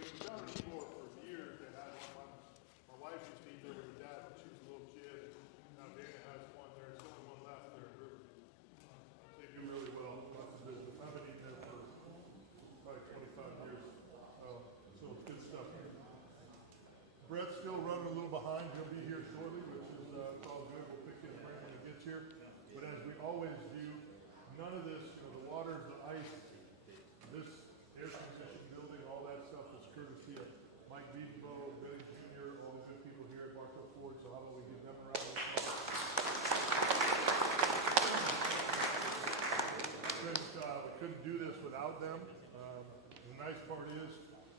they've done it for years. They had one. My wife used to eat there with her dad when she was a little kid. Now Dana has one there. There's only one left there. They do really well. Lots of business. I've been eating there for probably 25 years. So good stuff. Brett's still running a little behind. He'll be here shortly, which is all good. We'll pick his brain when he gets here. But as we always do, none of this, the water, the ice, this air conditioning building, all that stuff is courtesy of Mike Beebo, Billy Jr., all the good people here at Bartow Ford. So how about we give them a round of applause? We couldn't do this without them. The nice part is,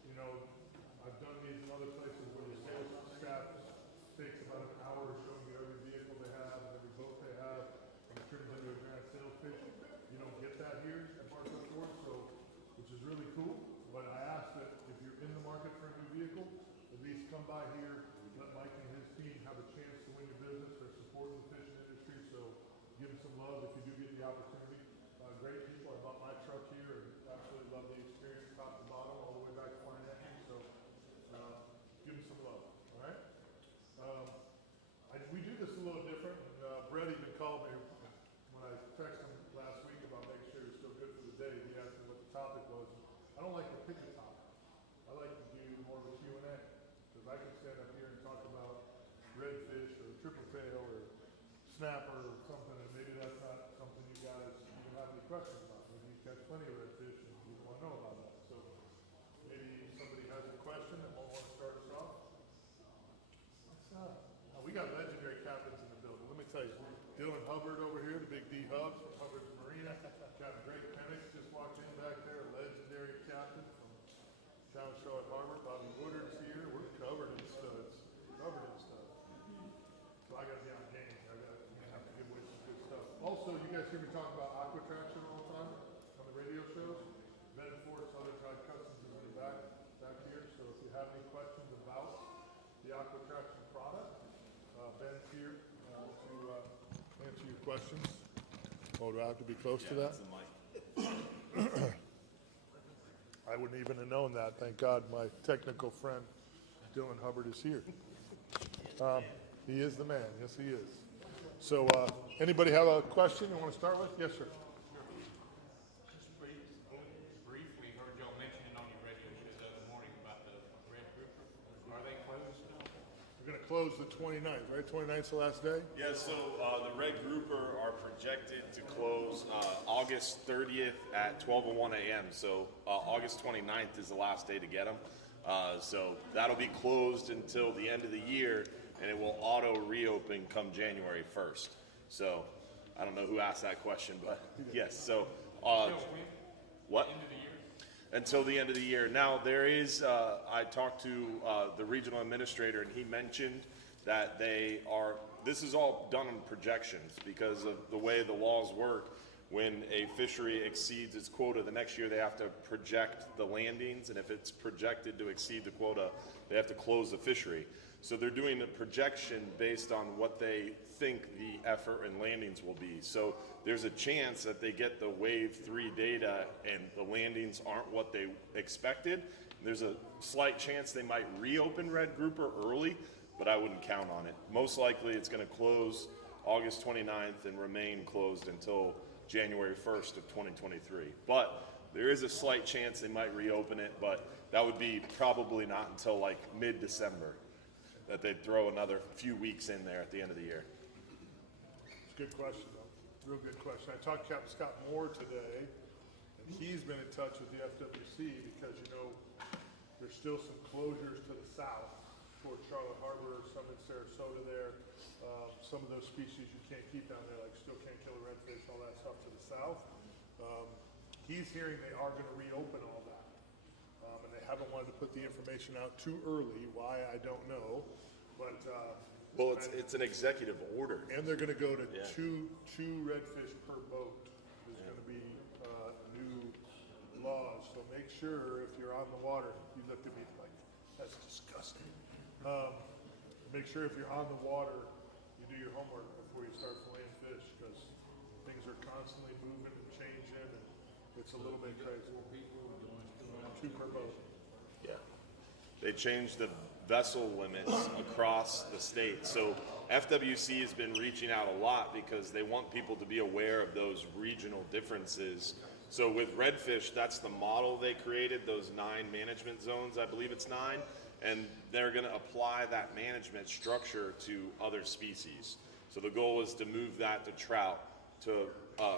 you know, I've done these in other places where the sales staff takes about an hour showing you every vehicle they have and every boat they have, and it turns into a grand sales pitch. You don't get that here at Bartow Ford, so which is really cool. But I ask that if you're in the market for a new vehicle, at least come by here, let Mike and his team have a chance to win your business. They're supporting the fishing industry, so give them some love if you do get the opportunity. Great people. I bought my truck here and absolutely love the experience, top to bottom, all the way back to financing. So give them some love. All right. We do this a little different. Brett even called me when I texted him last week about making sure he was still good for the day. He asked me what the topic was. I don't like to pick a topic. I like to do more of a Q&A because I can stand up here and talk about redfish or triple tail or snapper or something, and maybe that's not something you guys even have any questions about. Maybe you catch plenty of redfish and you don't want to know about that. So maybe somebody has a question and won't want to start us off. What's up? We got legendary captains in the building. Let me tell you, Dylan Hubbard over here, the big D Hub from Hubbard's Marina. Captain Greg Penix just walked in back there, legendary captain from Town Show at Harbor. Bobby Woodard's here. We're covered in studs. Covered in stuff. So I got to be on game. I have to give away some good stuff. Also, you guys hear me talk about aqua traction all the time on the radio shows. Ben Ford, Southern Tide Customs is in the back here. So if you have any questions about the aqua traction product, Ben's here to answer your questions. Oh, do I have to be close to that? I wouldn't even have known that. Thank God my technical friend Dylan Hubbard is here. He is the man. Yes, he is. So anybody have a question you want to start with? Yes, sir. Just briefly, heard y'all mentioning on your radio show the other morning about the red grouper. Are they closed still? We're going to close the 29th, right? 29th is the last day? Yeah, so the red grouper are projected to close August 30th at 12:01 a.m. So August 29th is the last day to get them. So that'll be closed until the end of the year, and it will auto reopen come January 1st. So I don't know who asked that question, but yes. So what? End of the year? Until the end of the year. Now there is, I talked to the regional administrator, and he mentioned that this is all done on projections because of the way the laws work. When a fishery exceeds its quota, the next year they have to project the landings, and if it's projected to exceed the quota, they have to close the fishery. So they're doing a projection based on what they think the effort and landings will be. So there's a chance that they get the wave 3 data and the landings aren't what they expected. There's a slight chance they might reopen red grouper early, but I wouldn't count on it. Most likely it's going to close August 29th and remain closed until January 1st of 2023. But there is a slight chance they might reopen it, but that would be probably not until like mid-December that they'd throw another few weeks in there at the end of the year. It's a good question, though. Real good question. I talked to Captain Scott Moore today, and he's been in touch with the FWC because, you know, there's still some closures to the south toward Charlotte Harbor, some in Sarasota there. Some of those species you can't keep down there, like still can't kill a redfish, all that stuff to the south. He's hearing they are going to reopen all that. And they haven't wanted to put the information out too early. Why, I don't know. But Well, it's an executive order. and they're going to go to two redfish per boat. There's going to be new laws. So make sure if you're on the water, you looked at me like, that's disgusting. Make sure if you're on the water, you do your homework before you start filleting fish because things are constantly moving and changing, and it's a little bit crazy. 2 per boat. Yeah. they changed the vessel limits across the state. So FWC has been reaching out a lot because they want people to be aware of those regional differences. So with redfish, that's the model they created, those 9 management zones, I believe it's 9, and they're going to apply that management structure to other species. So the goal is to move that to trout, to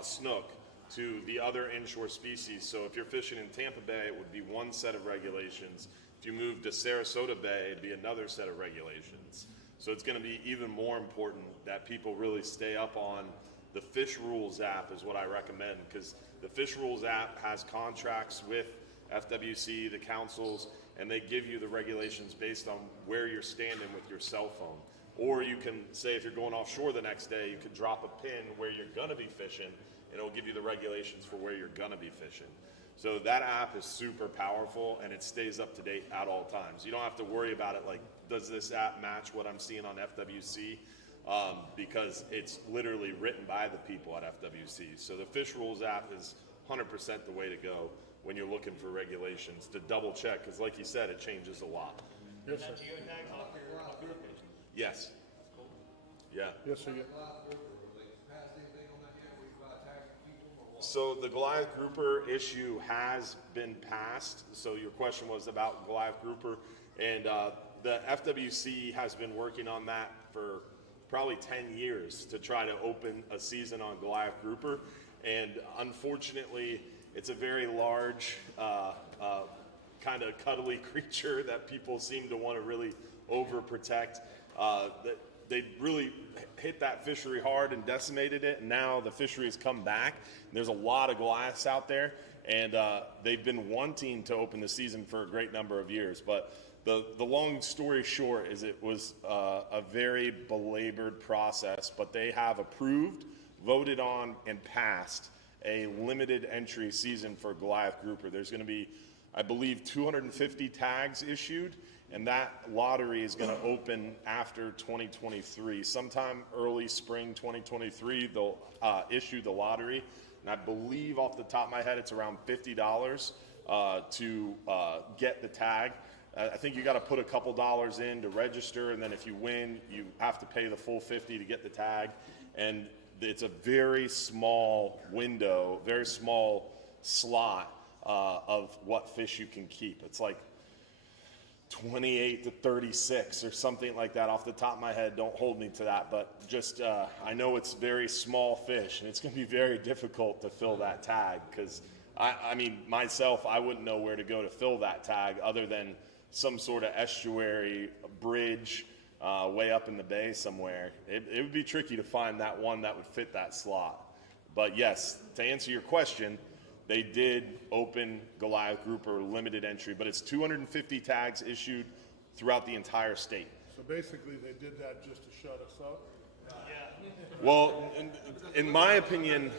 snook, to the other inshore species. So if you're fishing in Tampa Bay, it would be one set of regulations. If you move to Sarasota Bay, it'd be another set of regulations. So it's going to be even more important that people really stay up on the Fish Rules app is what I recommend, because the Fish Rules app has contracts with FWC, the councils, and they give you the regulations based on where you're standing with your cell phone. Or you can say if you're going offshore the next day, you can drop a pin where you're going to be fishing, and it'll give you the regulations for where you're going to be fishing. So that app is super powerful, and it stays up to date at all times. You don't have to worry about it like, does this app match what I'm seeing on FWC? Because it's literally written by the people at FWC. So the Fish Rules app is 100% the way to go when you're looking for regulations, to double check, because like you said, it changes a lot. Yes, sir. Geotags off your location? Yes. Yeah. Yes, sir. Yeah. So the Goliath grouper issue has been passed. So your question was about Goliath grouper, and the FWC has been working on that for probably 10 years to try to open a season on Goliath grouper. And unfortunately, it's a very large, kind of cuddly creature that people seem to want to really overprotect. They really hit that fishery hard and decimated it, and now the fishery has come back. And there's a lot of Goliaths out there, and they've been wanting to open the season for a great number of years. But the long story short is it was a very belabored process, but they have approved, voted on, and passed a limited entry season for Goliath grouper. There's going to be, I believe, 250 tags issued, and that lottery is going to open after 2023. Sometime early spring 2023, they'll issue the lottery, and I believe off the top of my head it's around $50 to get the tag. I think you got to put a couple dollars in to register, and then if you win, you have to pay the full $50 to get the tag. And it's a very small window, very small slot of what fish you can keep. It's like 28 to 36 or something like that off the top of my head. Don't hold me to that, but just I know it's very small fish, and it's going to be very difficult to fill that tag, because I mean, myself, I wouldn't know where to go to fill that tag other than some sort of estuary, bridge, way up in the bay somewhere. It would be tricky to find that one that would fit that slot. But yes, to answer your question, they did open Goliath grouper limited entry, but it's 250 tags issued throughout the entire state. So basically, they did that just to shut us up. Well, in my opinion,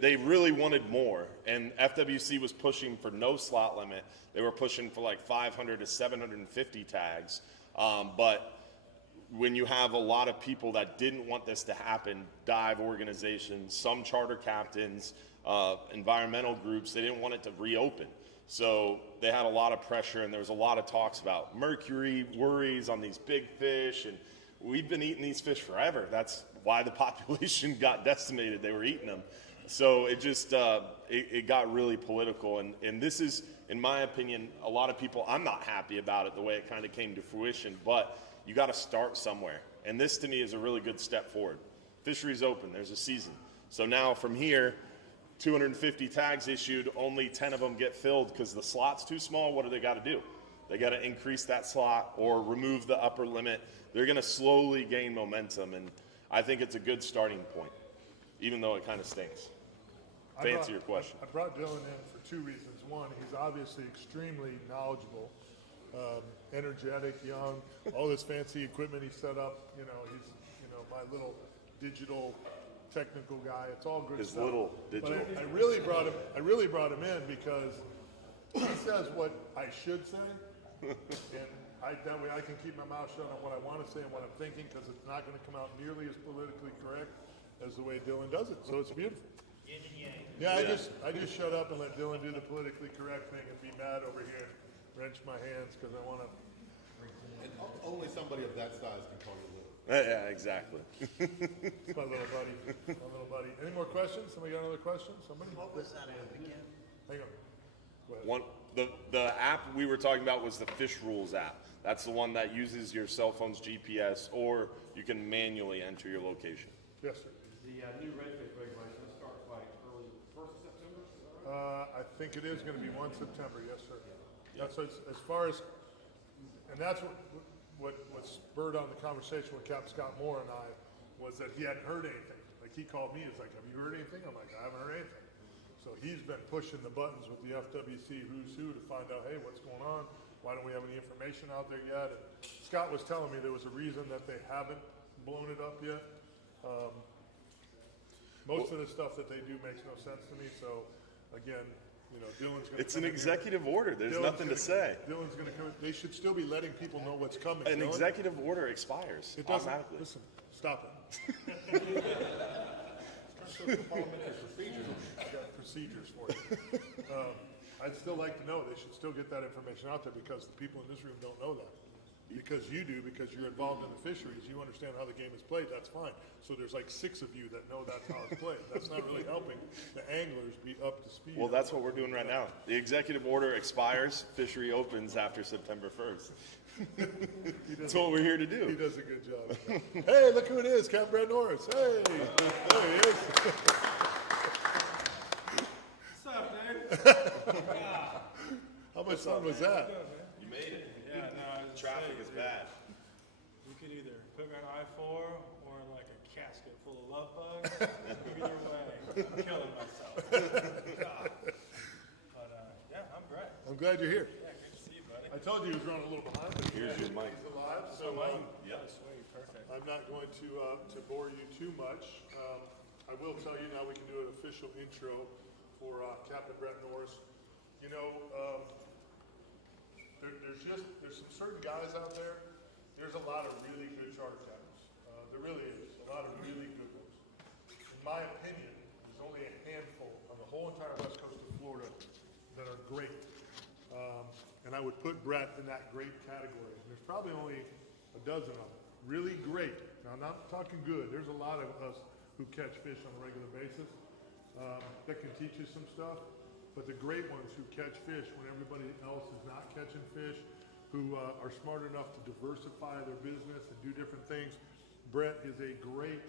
they really wanted more, and FWC was pushing for no slot limit. They were pushing for like 500 to 750 tags, but when you have a lot of people that didn't want this to happen, dive organizations, some charter captains, environmental groups, they didn't want it to reopen. So they had a lot of pressure, and there was a lot of talks about mercury worries on these big fish, and we've been eating these fish forever. That's why the population got decimated. They were eating them. So it just, it got really political. And this is, in my opinion, a lot of people, I'm not happy about it the way it kind of came to fruition, but you got to start somewhere. And this to me is a really good step forward. Fishery's open, there's a season. So now from here, 250 tags issued, only 10 of them get filled because the slot's too small. What do they got to do? They got to increase that slot or remove the upper limit. They're going to slowly gain momentum, and I think it's a good starting point, even though it kind of stinks. To answer your question. I brought Dylan in for two reasons. One, he's obviously extremely knowledgeable, energetic, young, all this fancy equipment he set up. He's, my little digital technical guy. It's all good His stuff. little digital. But I really brought him in because he says what I should say, and that way I can keep my mouth shut on what I want to say and what I'm thinking, because it's not going to come out nearly as politically correct as the way Dylan does it. So it's beautiful. Yin and yang. Yeah, I just shut up and let Dylan do the politically correct thing and be mad over here. wrench my hands because I want to. And only somebody of that size can call you little. Yeah, exactly. It's my little buddy. My little buddy. Any more questions? Somebody got another question? Somebody? What was that app again? Hang on. Go ahead. One, the app we were talking about was the Fish Rules app. That's the one that uses your cell phone's GPS, or you can manually enter your location. Yes, sir. The new redfish regulation starts like early 1st of September, is that right? I think it is going to be 1 September. Yes, sir. That's as far as, and that's what spurred on the conversation with Capt. Scott Moore and I was that he hadn't heard anything. Like he called me, he's like, "Have you heard anything?" I'm like, "I haven't heard anything." So he's been pushing the buttons with the FWC who's who to find out, hey, what's going on? Why don't we have any information out there yet? And Scott was telling me there was a reason that they haven't blown it up yet. Most of the stuff that they do makes no sense to me. So again, you know, Dylan's going to. It's an executive order. There's nothing to say. Dylan's going to come. They should still be letting people know what's coming. An Dylan. executive order expires It doesn't. automatically. Listen, stop it. I got procedures for you. I'd still like to know. They should still get that information out there because the people in this room don't know that. Because you do, because you're involved in the fisheries, you understand how the game is played. That's fine. So there's like 6 of you that know that's how it's played. That's not really helping the anglers be up to speed. Well, that's what we're doing right now. The executive order expires. Fishery opens after September 1st. That's what we're here to He do. does a good job. Hey, look who it is, Capt. Norris. Hey, there he is. What's up, dude? How much fun was that? You made it. Yeah, no, I was Traffic is bad. You could either put me on I-4 or in like a casket full of love bugs. Either way, I'm killing myself. But yeah, I'm great. I'm glad you're here. Yeah, good to see you, buddy. I told you he was running a little behind, but Here's your mic. he's alive, so Yep. Sweet, perfect. I'm not going to bore you too much. I will tell you now we can do an official intro for Captain Brett Norris. You know, there's some certain guys out there. There's a lot of really good charter captains. There really is a lot of really good ones. In my opinion, there's only a handful on the whole entire west coast of Florida that are great. And I would put Brett in that great category. There's probably only a dozen of them. Really great. Now, I'm not talking good. There's a lot of us who catch fish on a regular basis that can teach you some stuff. But the great ones who catch fish when everybody else is not catching fish, who are smart enough to diversify their business and do different things. Brett is a great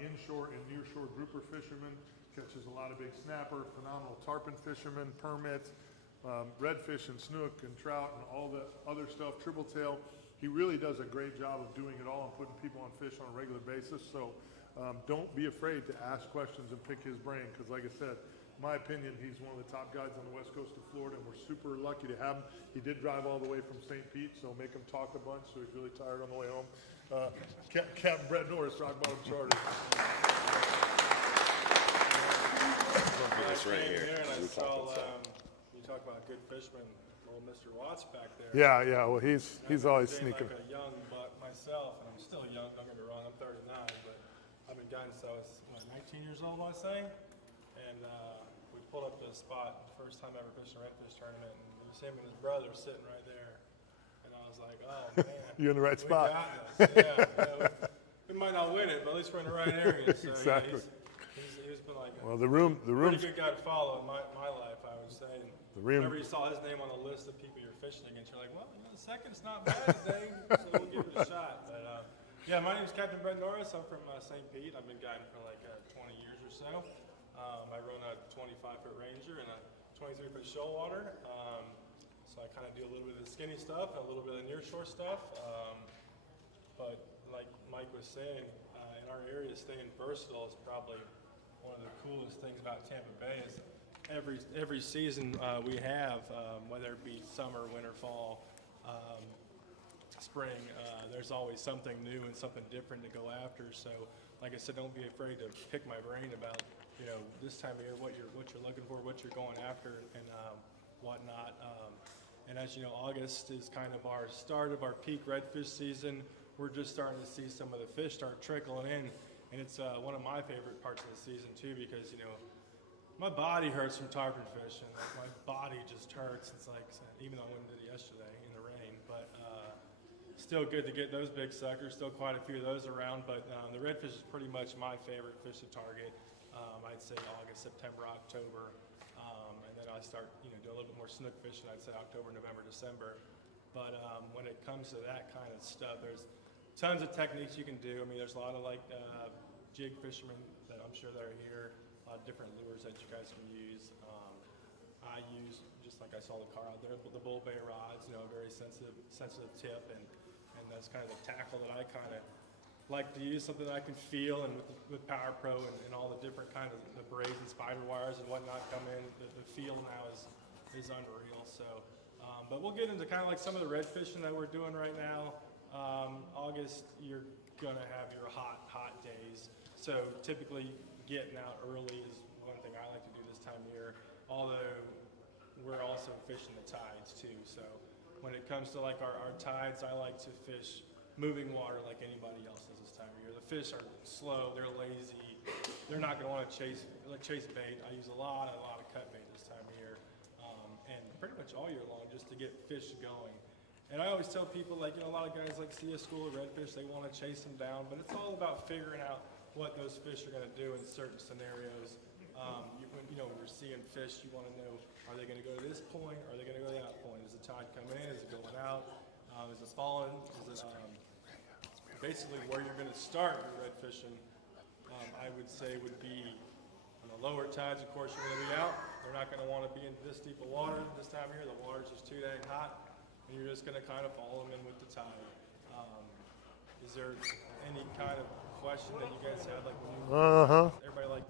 inshore and nearshore grouper fisherman, catches a lot of big snapper, phenomenal tarpon fisherman, permits, redfish and snook and trout and all the other stuff, triple tail. He really does a great job of doing it all and putting people on fish on a regular basis. So don't be afraid to ask questions and pick his brain because like I said, in my opinion, he's one of the top guys on the west coast of Florida, and we're super lucky to have him. He did drive all the way from St. Pete, so make him talk a bunch, so he's really tired on the way home. Captain Brett Norris, Rock Bottom Charter. This right here. And I We're saw talking stuff. you talk about good fisherman, little Mr. Watts back there. Yeah, well, he's always Being sneaking. like a young buck myself, and I'm still young, don't get me wrong, I'm 39, but I've been guiding since I was, 19 years old, I say? And we pulled up to a spot, the first time I ever fished a redfish tournament, and it was him and his brother sitting right there. And I was like, oh, man. You're in the right we spot. got this. Yeah, we might not win it, but at least we're in the right area. So, Exactly. Yeah, he's been like a Well, the room's pretty good guy to follow in my life, I would say. And The room- whenever you saw his name on the list of people you're fishing against, you're like, well, the second's not bad today, so we'll give it a shot. But yeah, my name is Captain Brett Norris. I'm from St. Pete. I've been guiding for like 20 years or so. I run a 25-foot Ranger and a 23-foot shoal water. So I kind of do a little bit of the skinny stuff and a little bit of the nearshore stuff. But like Mike was saying, in our area, staying versatile is probably one of the coolest things about Tampa Bay. Is every season we have, whether it be summer, winter, fall, spring, there's always something new and something different to go after. So, like I said, don't be afraid to pick my brain about this time of year, what you're looking for, what you're going after, and whatnot. And as you know, August is kind of our start of our peak redfish season. We're just starting to see some of the fish start trickling in, and it's one of my favorite parts of the season too, because My body hurts from tarpon fishing. Like my body just hurts. It's like, even though I went and did it yesterday in the rain, but still good to get those big suckers. Still quite a few of those around, but the redfish is pretty much my favorite fish to target. I'd say August, September, October, and then I start, do a little bit more snook fishing. I'd say October, November, December. But when it comes to that kind of stuff, there's tons of techniques you can do. I mean, there's a lot of like jig fishermen that I'm sure that are here. A lot of different lures that you guys can use. I use, just like I saw the car out there, the bull bay rods, a very sensitive tip, and that's kind of the tackle that I kind of like to use, something that I can feel, and with Power Pro and all the different kind of the brazen spider wires and whatnot come in, the feel now is unreal. So, but we'll get into kind of like some of the red fishing that we're doing right now. August, you're gonna have your hot days. So typically getting out early is one thing I like to do this time of year, although we're also fishing the tides too. So when it comes to like our tides, I like to fish moving water like anybody else does this time of year. The fish are slow, they're lazy, they're not gonna wanna chase bait. I use a lot of cut bait this time of year, and pretty much all year long just to get fish going. And I always tell people, like, a lot of guys like see a school of redfish, they wanna chase them down, but it's all about figuring out what those fish are going to do in certain scenarios. When you're seeing fish, you want to know, are they going to go to this point? Are they going to go to that point? Is the tide coming in? Is it going out? Is it falling? Is it basically where you're going to start your red fishing? I would say would be on the lower tides. Of course, you're going to be out. They're not going to want to be in this deep of water this time of year. The water's just too dang hot, and you're just going to kind of follow them in with the tide. Is there any kind of question that you guys had, like when you everybody like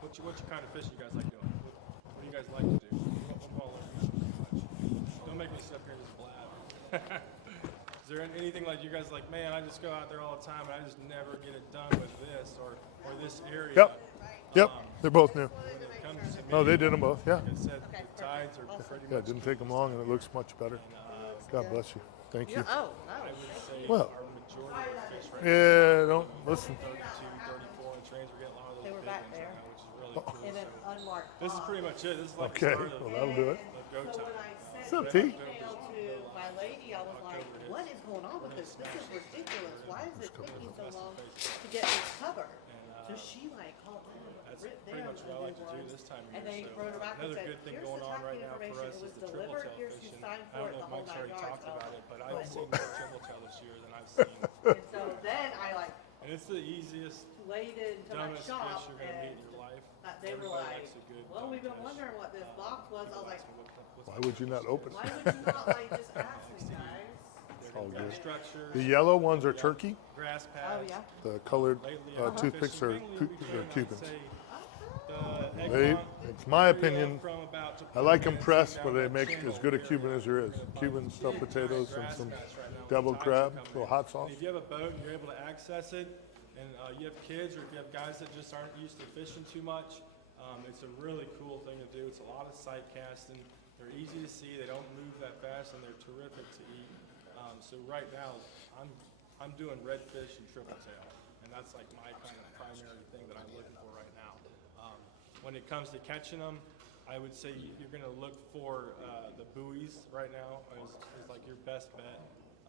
what's your kind of fish you guys like doing? What do you guys like to do? Don't make me sit up here and just blab. Is there anything like you guys like, man, I just go out there all the time and I just never get it done with this or this area? Yep, they're both new. When it comes to me, Oh, they did them both, yeah. like I said, the tides are pretty Yeah, much it didn't take them long and it looks much better. God bless you. Thank you. I would say Well, our majority of fish right Yeah, don't listen. 32, 34 inch range. We're getting a lot of those They were big back ones there. right now, which is really cool. in an So unmarked this is box. pretty much it. This is like Okay, the start well, of that'll do it. go So time. when I What's sent up, the T? email to my lady, I was like, what is going on with this? This is ridiculous. Why is it taking so long to get this covered? So she like called me That's right pretty there much what I like to do this time of and year. they So wrote her back and another said, good thing here's going the on right tracking now for information. us It is was the triple delivered. tail Here's who fishing. signed I for don't it, know the if whole Mike's nine already yards. talked Oh. about it, but I've seen more triple tail this year than I've seen. And so then I like And it's the easiest, waited to my dumbest shop fish you're going to meet and in your life. they were Everybody like, likes a good well, we've been dumb fish. wondering what this box was. I was like, Why would you not open why it? would you not like just ask me, guys? All good. Structures, The yellow ones are turkey. grass Oh, pads. yeah. The colored Lately, toothpicks are fishing mainly between, Cubans. I'd say, the They, Egmont it's my area opinion, from about I like them Japan pressed, down but they that make channel as good a area. Cuban as there is. You're gonna find Cuban some stuffed big potatoes and grass some mats right now when deviled the tides crab, are coming little in. hot sauce. And if you have a boat and you're able to access it, and you have kids or if you have guys that just aren't used to fishing too much, it's a really cool thing to do. It's a lot of sight casting. They're easy to see. They don't move that fast, and they're terrific to eat. So right now, I'm doing redfish and triple tail, and that's like my kind of primary thing that I'm looking for right now. When it comes to catching them, I would say you're going to look for the buoys right now is like your best bet.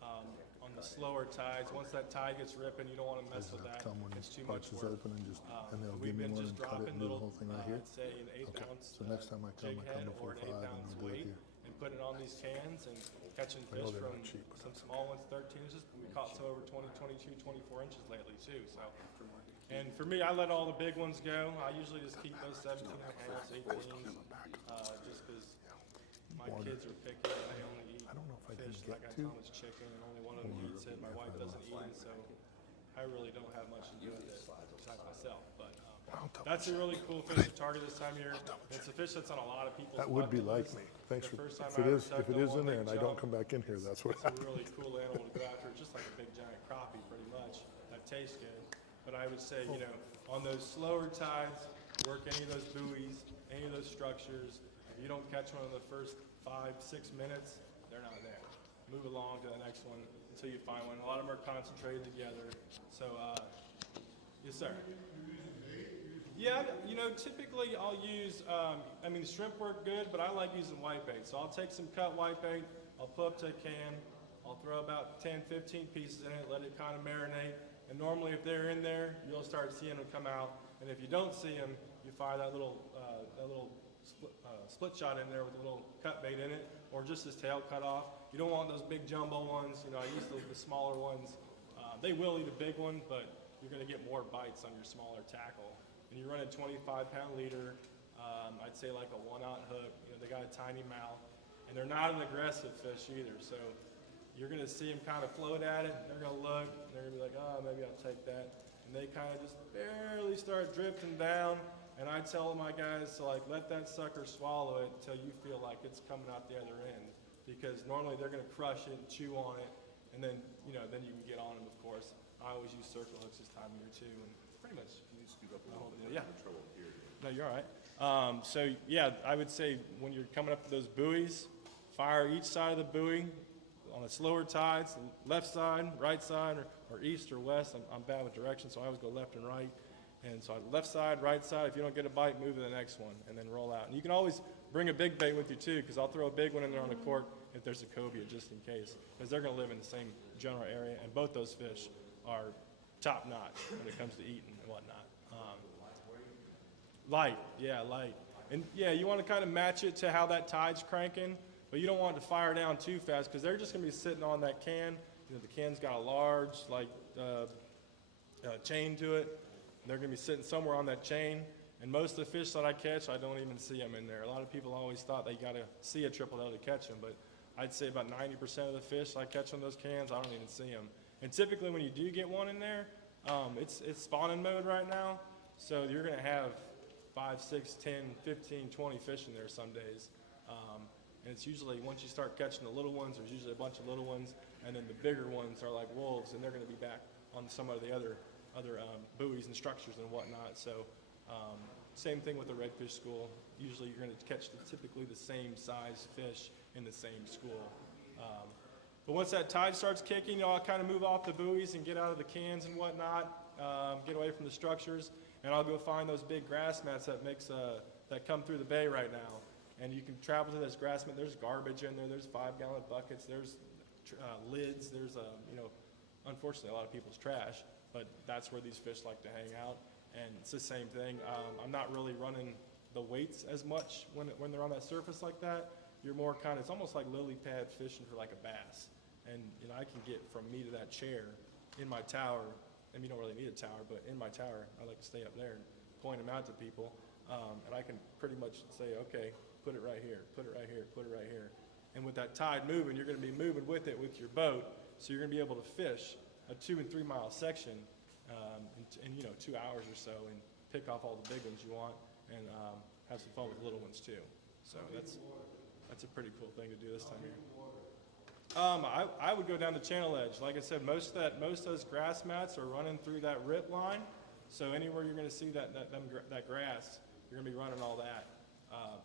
On the slower tides, once that tide gets ripping, you don't want to mess with that. Come when It's too pouch much is work. open and they'll We've give me been one just and cut it dropping and do the little, whole thing right here. I'd say an 8 Okay, ounce so next time I come, jig I come head before or an 8 5 and pounds we'll do it weight here. and put it on these cans and catching I know fish they're from not cheap, but some small ones, 13 inches. We caught some over 20, 22, 24 inches lately too. So, and for me, I let all the big ones go. I usually just keep those 17 and a half, 18s, just because my kids are picky and they only eat I don't know if I can fish. get Like I to. tell them it's chicken and only one of them eats it. My wife doesn't eat it, so I really don't have much to do with it besides myself. But that's a really cool fish to target this time of year. It's a fish that's on a lot of people's That would be bucket like list. me. Thanks The for, first time if I it ever is, ducked if it on is one in there big and I don't jump, come back in here, that's what it's a really cool animal to go after, just like a big giant crappie pretty much, that tastes good. But I would say, on those slower tides, work any of those buoys, any of those structures. If you don't catch one in the first 5-6 minutes, they're not there. Move along to the next one until you find one. A lot of them are concentrated together. So, yes sir. Yeah, you know, typically I'll use, I mean, shrimp work good, but I like using whitebait. So I'll take some cut whitebait, I'll put up to a can, I'll throw about 10, 15 pieces in it, let it kind of marinate. And normally if they're in there, you'll start seeing them come out. And if you don't see them, you fire that little split shot in there with a little cut bait in it, or just his tail cut off. You don't want those big jumbo ones. You know, I use the smaller ones. They will eat a big one, but you're going to get more bites on your smaller tackle. And you run a 25-pound leader, I'd say like a 1/0 hook. You know, they got a tiny mouth, and they're not an aggressive fish either. So you're going to see them kind of float at it. They're going to look. And they're going to be like, oh, maybe I'll take that. And they kind of just barely start drifting down. And I tell my guys to like let that sucker swallow it until you feel like it's coming out the other end, because normally they're going to crush it and chew on it, and then then you can get on them. Of course, I always use circle hooks this time of year too, and pretty much. Can you scoot up a little bit? Yeah. I'm in trouble here. No, you're all right. So yeah, I would say when you're coming up to those buoys, fire each side of the buoy on the slower tides, left side, right side, or east or west. I'm bad with direction, so I always go left and right. And so left side, right side. If you don't get a bite, move to the next one, and then roll out. And you can always bring a big bait with you too, because I'll throw a big one in there on a cork if there's a cobia, just in case, because they're going to live in the same general area, and both those fish are top notch when it comes to eating and whatnot. Light, yeah, light. And yeah, you want to kind of match it to how that tide's cranking, but you don't want it to fire down too fast, because they're just going to be sitting on that can. You know, the can's got a large chain to it. They're going to be sitting somewhere on that chain, and most of the fish that I catch, I don't even see them in there. A lot of people always thought they got to see a triple L to catch them, but I'd say about 90% of the fish I catch on those cans, I don't even see them. And typically when you do get one in there, it's spawning mode right now, so you're going to have 5, 6, 10, 15, 20 fish in there some days. And it's usually, once you start catching the little ones, there's usually a bunch of little ones, and then the bigger ones are like wolves, and they're going to be back on some of the other buoys and structures and whatnot. So same thing with the redfish school. Usually you're going to catch typically the same size fish in the same school. But once that tide starts kicking, I'll kind of move off the buoys and get out of the cans and whatnot, get away from the structures, and I'll go find those big grass mats that come through the bay right now. And you can travel to this grass mat. There's garbage in there. There's 5-gallon buckets. There's lids. There's unfortunately a lot of people's trash, but that's where these fish like to hang out. And it's the same thing. I'm not really running the weights as much when they're on that surface like that. You're more kind of, it's almost like lily pad fishing for like a bass. And I can get from me to that chair in my tower. And you don't really need a tower, but in my tower, I like to stay up there and point them out to people. And I can pretty much say, okay, put it right here, put it right here, put it right here. And with that tide moving, you're going to be moving with it with your boat. So you're going to be able to fish a 2 and 3 mile section in 2 hours or so, and pick off all the big ones you want, and have some fun with the little ones too. So that's a pretty cool thing to do this time of year. I would go down the channel edge. Like I said, most of those grass mats are running through that rip line. So anywhere you're going to see that grass, you're going to be running all that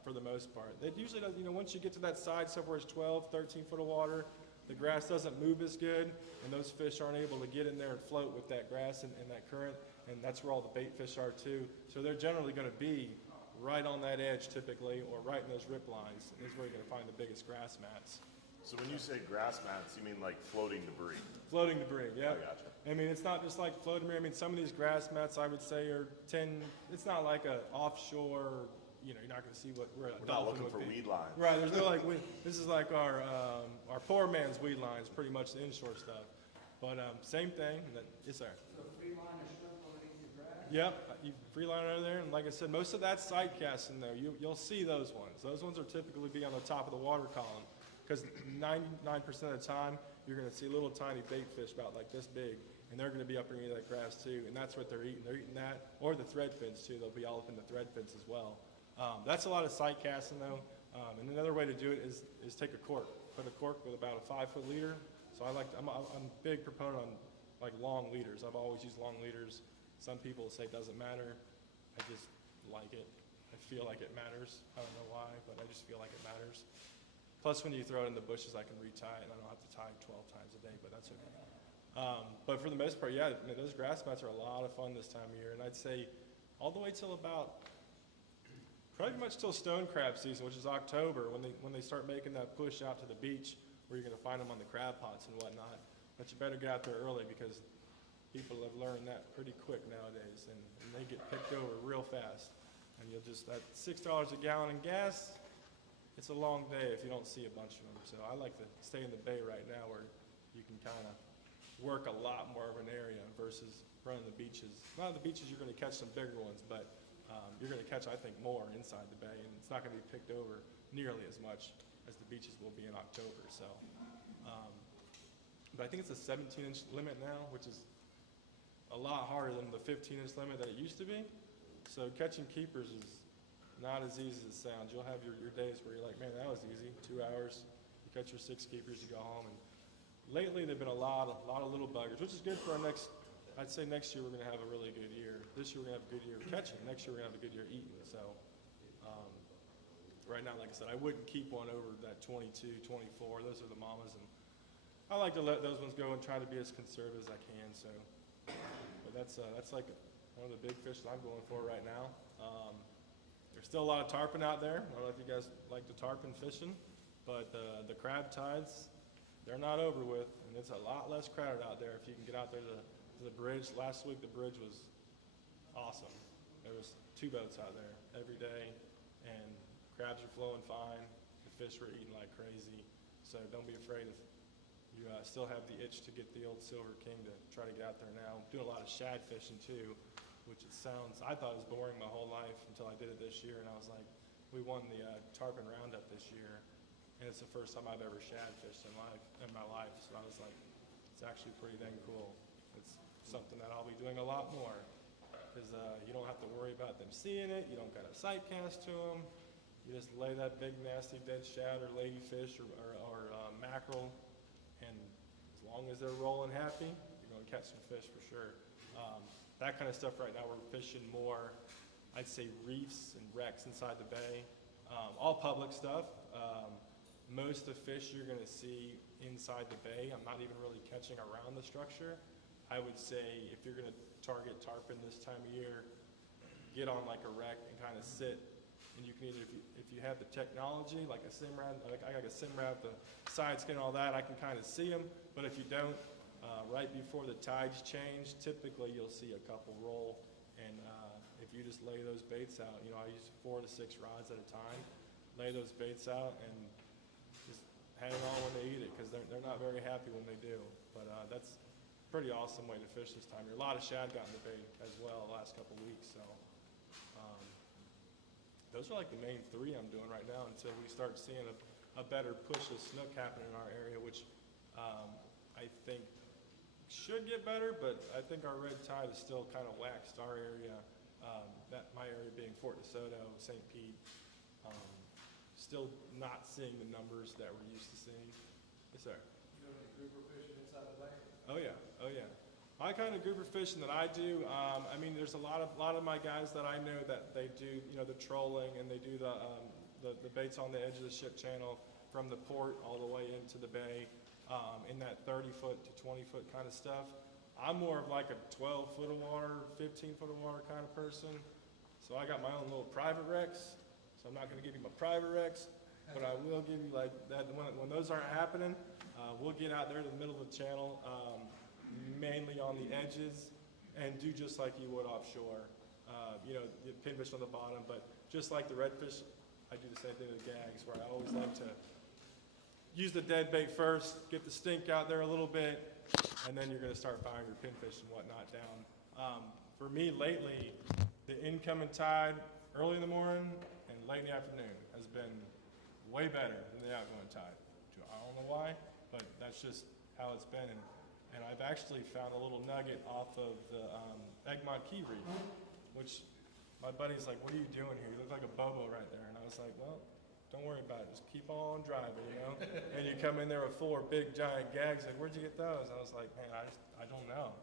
for the most part. It usually does. Once you get to that side, somewhere it's 12, 13 foot of water, the grass doesn't move as good, and those fish aren't able to get in there and float with that grass and that current, and that's where all the bait fish are too. So they're generally going to be right on that edge typically, or right in those rip lines. Is where you're going to find the biggest grass mats. So when you say grass mats, you mean like floating debris? Floating debris, yeah. I gotcha. I mean, it's not just like floating debris. I mean, some of these grass mats, I would say, are 10. It's not like a offshore. You're not going to see where a We're not dolphin looking for would be. weed lines. Right. There's no like. This is like our poor man's weed lines, pretty much the inshore stuff. But same thing. Yes, sir. So free line of shrimp underneath your grass? Yep, you free line under there, and like I said, most of that's side cast in there. You'll see those ones. Those ones are typically be on the top of the water column, because 99% of the time you're going to see little tiny bait fish about like this big, and they're going to be up underneath that grass too, and that's what they're eating. They're eating that, or the thread fins too. They'll be all up in the thread fins as well. That's a lot of sight casting though, and another way to do it is take a cork. Put a cork with about a 5-foot leader. So I'm a big proponent on like long leaders. I've always used long leaders. Some people say it doesn't matter. I just like it. I feel like it matters. I don't know why, but I just feel like it matters. Plus, when you throw it in the bushes, I can retie it, and I don't have to tie it 12 times a day, but that's okay. But for the most part, yeah, those grass mats are a lot of fun this time of year, and I'd say all the way till about pretty much till stone crab season, which is October, when they start making that push out to the beach where you're going to find them on the crab pots and whatnot. But you better get out there early because people have learned that pretty quick nowadays, and they get picked over real fast. And you'll just, that $6 a gallon in gas, it's a long day if you don't see a bunch of them. So I like to stay in the bay right now where you can kind of work a lot more of an area versus running the beaches. A lot of the beaches you're going to catch some bigger ones, but you're going to catch, I think, more inside the bay, and it's not going to be picked over nearly as much as the beaches will be in October. So, but I think it's a 17-inch limit now, which is a lot harder than the 15-inch limit that it used to be. So catching keepers is not as easy as it sounds. You'll have your days where you're like, man, that was easy. 2 hours, you catch your 6 keepers, you go home. And lately, there've been a lot of little buggers, which is good for our next. I'd say next year we're going to have a really good year. This year we're going to have a good year catching. Next year we're going to have a good year eating. So right now, like I said, I wouldn't keep one over that 22, 24. Those are the mamas, and I like to let those ones go and try to be as conservative as I can. So, but that's like one of the big fish that I'm going for right now. There's still a lot of tarpon out there. I don't know if you guys like the tarpon fishing, but the crab tides, they're not over with, and it's a lot less crowded out there if you can get out there to the bridge. Last week the bridge was awesome. There was 2 boats out there every day, and crabs are flowing fine. The fish were eating like crazy. So don't be afraid if you still have the itch to get the old Silver King to try to get out there now. Doing a lot of shad fishing too, which I thought was boring my whole life until I did it this year, and I was like, we won the tarpon roundup this year, and it's the first time I've ever shad fished in my life. So I was like, it's actually pretty dang cool. It's something that I'll be doing a lot more because you don't have to worry about them seeing it. You don't got to sight cast to them. You just lay that big nasty dead shad or ladyfish or mackerel, and as long as they're rolling happy, you're going to catch some fish for sure. That kind of stuff right now, we're fishing more, I'd say, reefs and wrecks inside the bay. All public stuff. Most of the fish you're going to see inside the bay, I'm not even really catching around the structure. I would say if you're going to target tarpon this time of year, get on like a wreck and kind of sit. And you can either, if you have the technology, like a Simrad, like I got a Simrad, the side skin, all that, I can kind of see them. But if you don't, right before the tides change, typically you'll see a couple roll. And if you just lay those baits out, I use 4 to 6 rods at a time, lay those baits out and just hang on when they eat it because they're not very happy when they do. But that's a pretty awesome way to fish this time. A lot of shad got in the bait as well the last couple weeks. So those are like the main 3 I'm doing right now until we start seeing a better push of snook happen in our area, which I think should get better, but I think our red tide is still kind of waxed our area, my area being Fort DeSoto, St. Pete, still not seeing the numbers that we're used to seeing. Yes, sir. You know any grouper fishing inside the lake? Oh yeah. My kind of grouper fishing that I do, I mean, there's a lot of my guys that I know that they do, the trolling and they do the baits on the edge of the ship channel from the port all the way into the bay, in that 30-foot to 20-foot kind of stuff. I'm more of like a 12-foot of water, 15-foot of water kind of person. So I got my own little private wrecks. So I'm not going to give you my private wrecks, but I will give you like that. When those aren't happening, we'll get out there to the middle of the channel, mainly on the edges, and do just like you would offshore. The pinfish on the bottom, but just like the redfish, I do the same thing with the gags, where I always like to use the dead bait first, get the stink out there a little bit, and then you're going to start firing your pinfish and whatnot down. For me, lately, the incoming tide early in the morning and late in the afternoon has been way better than the outgoing tide. I don't know why, but that's just how it's been. And I've actually found a little nugget off of the Egmont Key Reef, which my buddy's like, what are you doing here? You look like a bobo right there. And I was like, well, don't worry about it. Just keep on driving, And you come in there with 4 big giant gags. Like, where'd you get those? And I was like, man, I don't know.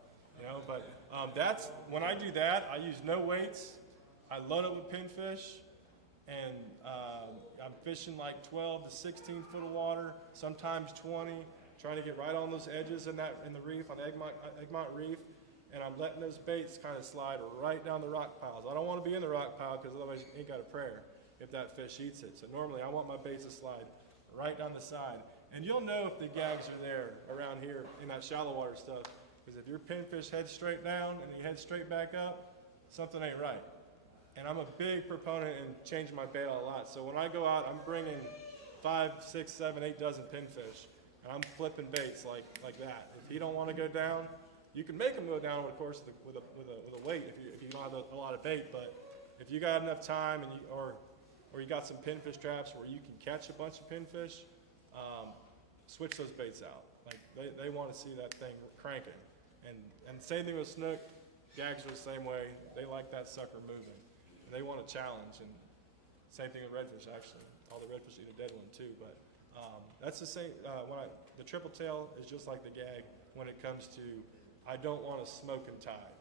But that's, when I do that, I use no weights. I load it with pinfish. And I'm fishing like 12 to 16 foot of water, sometimes 20. Trying to get right on those edges in the reef, on Egmont Reef, and I'm letting those baits kind of slide right down the rock piles. I don't want to be in the rock pile because otherwise you ain't got a prayer if that fish eats it. So normally I want my baits to slide right down the side. And you'll know if the gags are there around here in that shallow water stuff, because if your pinfish heads straight down and you head straight back up, something ain't right. And I'm a big proponent in changing my bait a lot. So when I go out, I'm bringing 5, 6, 7, 8 dozen pinfish, and I'm flipping baits like that. If he don't want to go down, you can make him go down, of course, with a weight if you don't have a lot of bait. But if you got enough time and or you got some pinfish traps where you can catch a bunch of pinfish, switch those baits out. Like they want to see that thing cranking. And same thing with snook. Gags are the same way. They like that sucker moving. And they want a challenge. And same thing with redfish, actually. All the redfish eat a dead one too. But that's the same. The triple tail is just like the gag when it comes to, I don't want a smoking tide.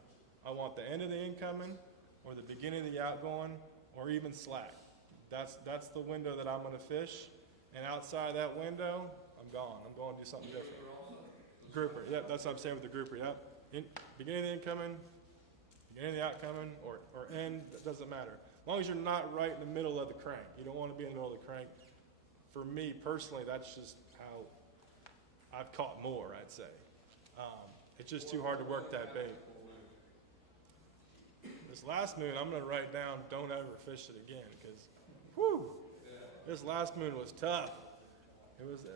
I want the end of the incoming or the beginning of the outgoing or even slack. That's the window that I'm going to fish. And outside that window, I'm gone. I'm going to do something different. Grouper. Yep, that's what I'm saying with the grouper. Yep. Beginning of the incoming, beginning of the outcoming, or end, that doesn't matter. As long as you're not right in the middle of the crank. You don't want to be in the middle of the crank. For me personally, that's just how I've caught more, I'd say. It's just too hard to work that bait. This last moon, I'm going to write down, don't ever fish it again, because, this last moon was tough.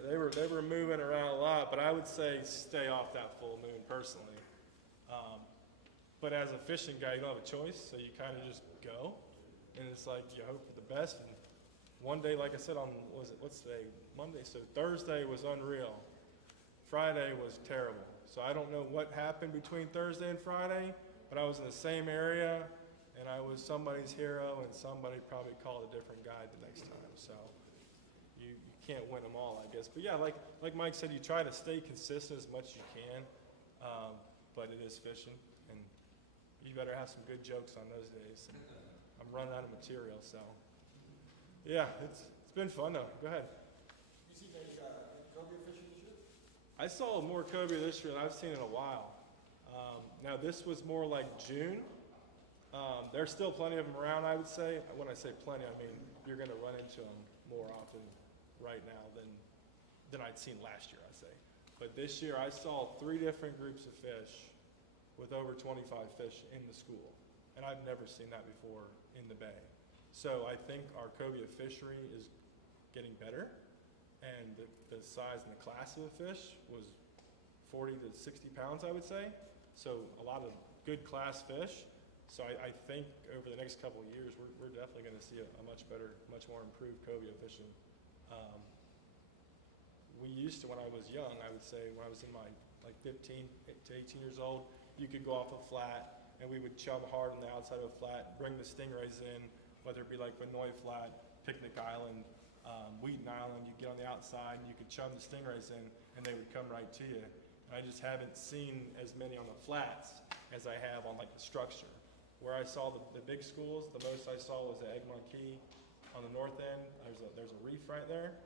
They were moving around a lot, but I would say stay off that full moon personally. But as a fishing guy, you don't have a choice, so you kind of just go, and it's like you hope for the best. And one day, like I said, what's today? Monday. So Thursday was unreal. Friday was terrible. So I don't know what happened between Thursday and Friday, but I was in the same area, and I was somebody's hero, and somebody probably called a different guide the next time. So you can't win them all, I guess. But yeah, like Mike said, you try to stay consistent as much as you can, but it is fishing, and you better have some good jokes on those days. And I'm running out of material, so yeah, it's been fun though. Go ahead. You see any cobia fishing this year? I saw more cobia this year than I've seen in a while. Now this was more like June. There's still plenty of them around, I would say. When I say plenty, I mean you're going to run into them more often right now than I'd seen last year, I say. But this year I saw 3 different groups of fish with over 25 fish in the school. And I've never seen that before in the bay. So I think our cobia fishery is getting better. And the size and the class of the fish was 40 to 60 pounds, I would say. So a lot of good class fish. So I think over the next couple of years, we're definitely going to see a much better, much more improved cobia fishing. We used to, when I was young, I would say when I was in my like 15 to 18 years old, you could go off a flat and we would chum hard on the outside of a flat, bring the stingrays in, whether it be like Vinoy Flat, Picnic Island, Wheaton Island. You get on the outside and you could chum the stingrays in and they would come right to you. And I just haven't seen as many on the flats as I have on like the structure. Where I saw the big schools, the most I saw was at Egmont Key on the north end. There's a reef right there.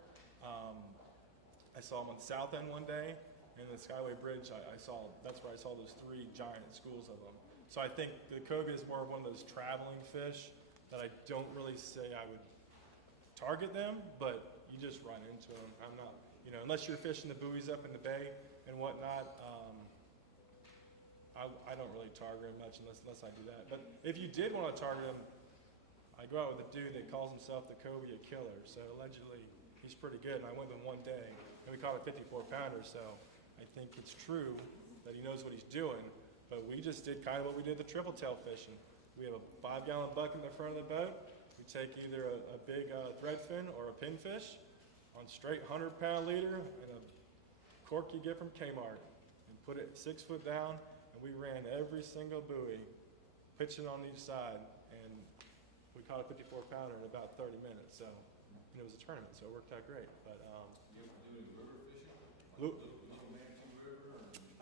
I saw them on the south end one day, and the Skyway Bridge, that's where I saw those 3 giant schools of them. So I think the cobia is more of one of those traveling fish that I don't really say I would target them, but you just run into them. I'm not, unless you're fishing the buoys up in the bay and whatnot, I don't really target them much unless I do that. But if you did want to target them, I go out with a dude that calls himself the cobia killer. So allegedly, he's pretty good, and I went with him one day, and we caught a 54-pounder, so I think it's true that he knows what he's doing, but we just did kind of what we did the triple tail fishing. We have a 5-gallon bucket in the front of the boat. We take either a big threadfin or a pinfish on straight 100-pound leader and a cork you get from Kmart, and put it 6 foot down, and we ran every single buoy, pitching on each side, and we caught a 54-pounder in about 30 minutes, so. And it was a tournament, so it worked out great. But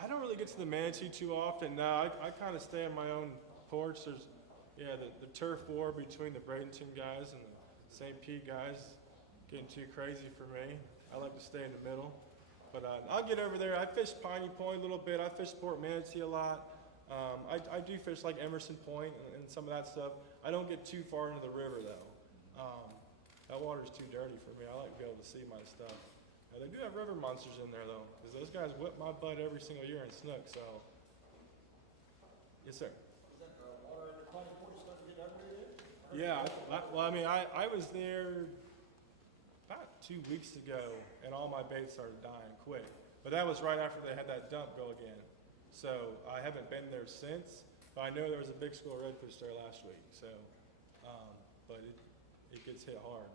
I don't really get to the Manatee too often. No, I kind of stay on my own porch. There's, the turf war between the Bradenton guys and the St. Pete guys getting too crazy for me. I like to stay in the middle. But I'll get over there. I fish Piney Point a little bit. I fish Port Manatee a lot. I do fish like Emerson Point and some of that stuff. I don't get too far into the river though. That water's too dirty for me. I like to be able to see my stuff. Now, they do have river monsters in there though, because those guys whip my butt every single year in snook. So, yes sir. Is that water under Klein Point starting to get ugly yet? Yeah, well, I mean, I was there about 2 weeks ago, and all my baits started dying quick. But that was right after they had that dump go again. So I haven't been there since, but I know there was a big school of redfish there last week. So, but it gets hit hard.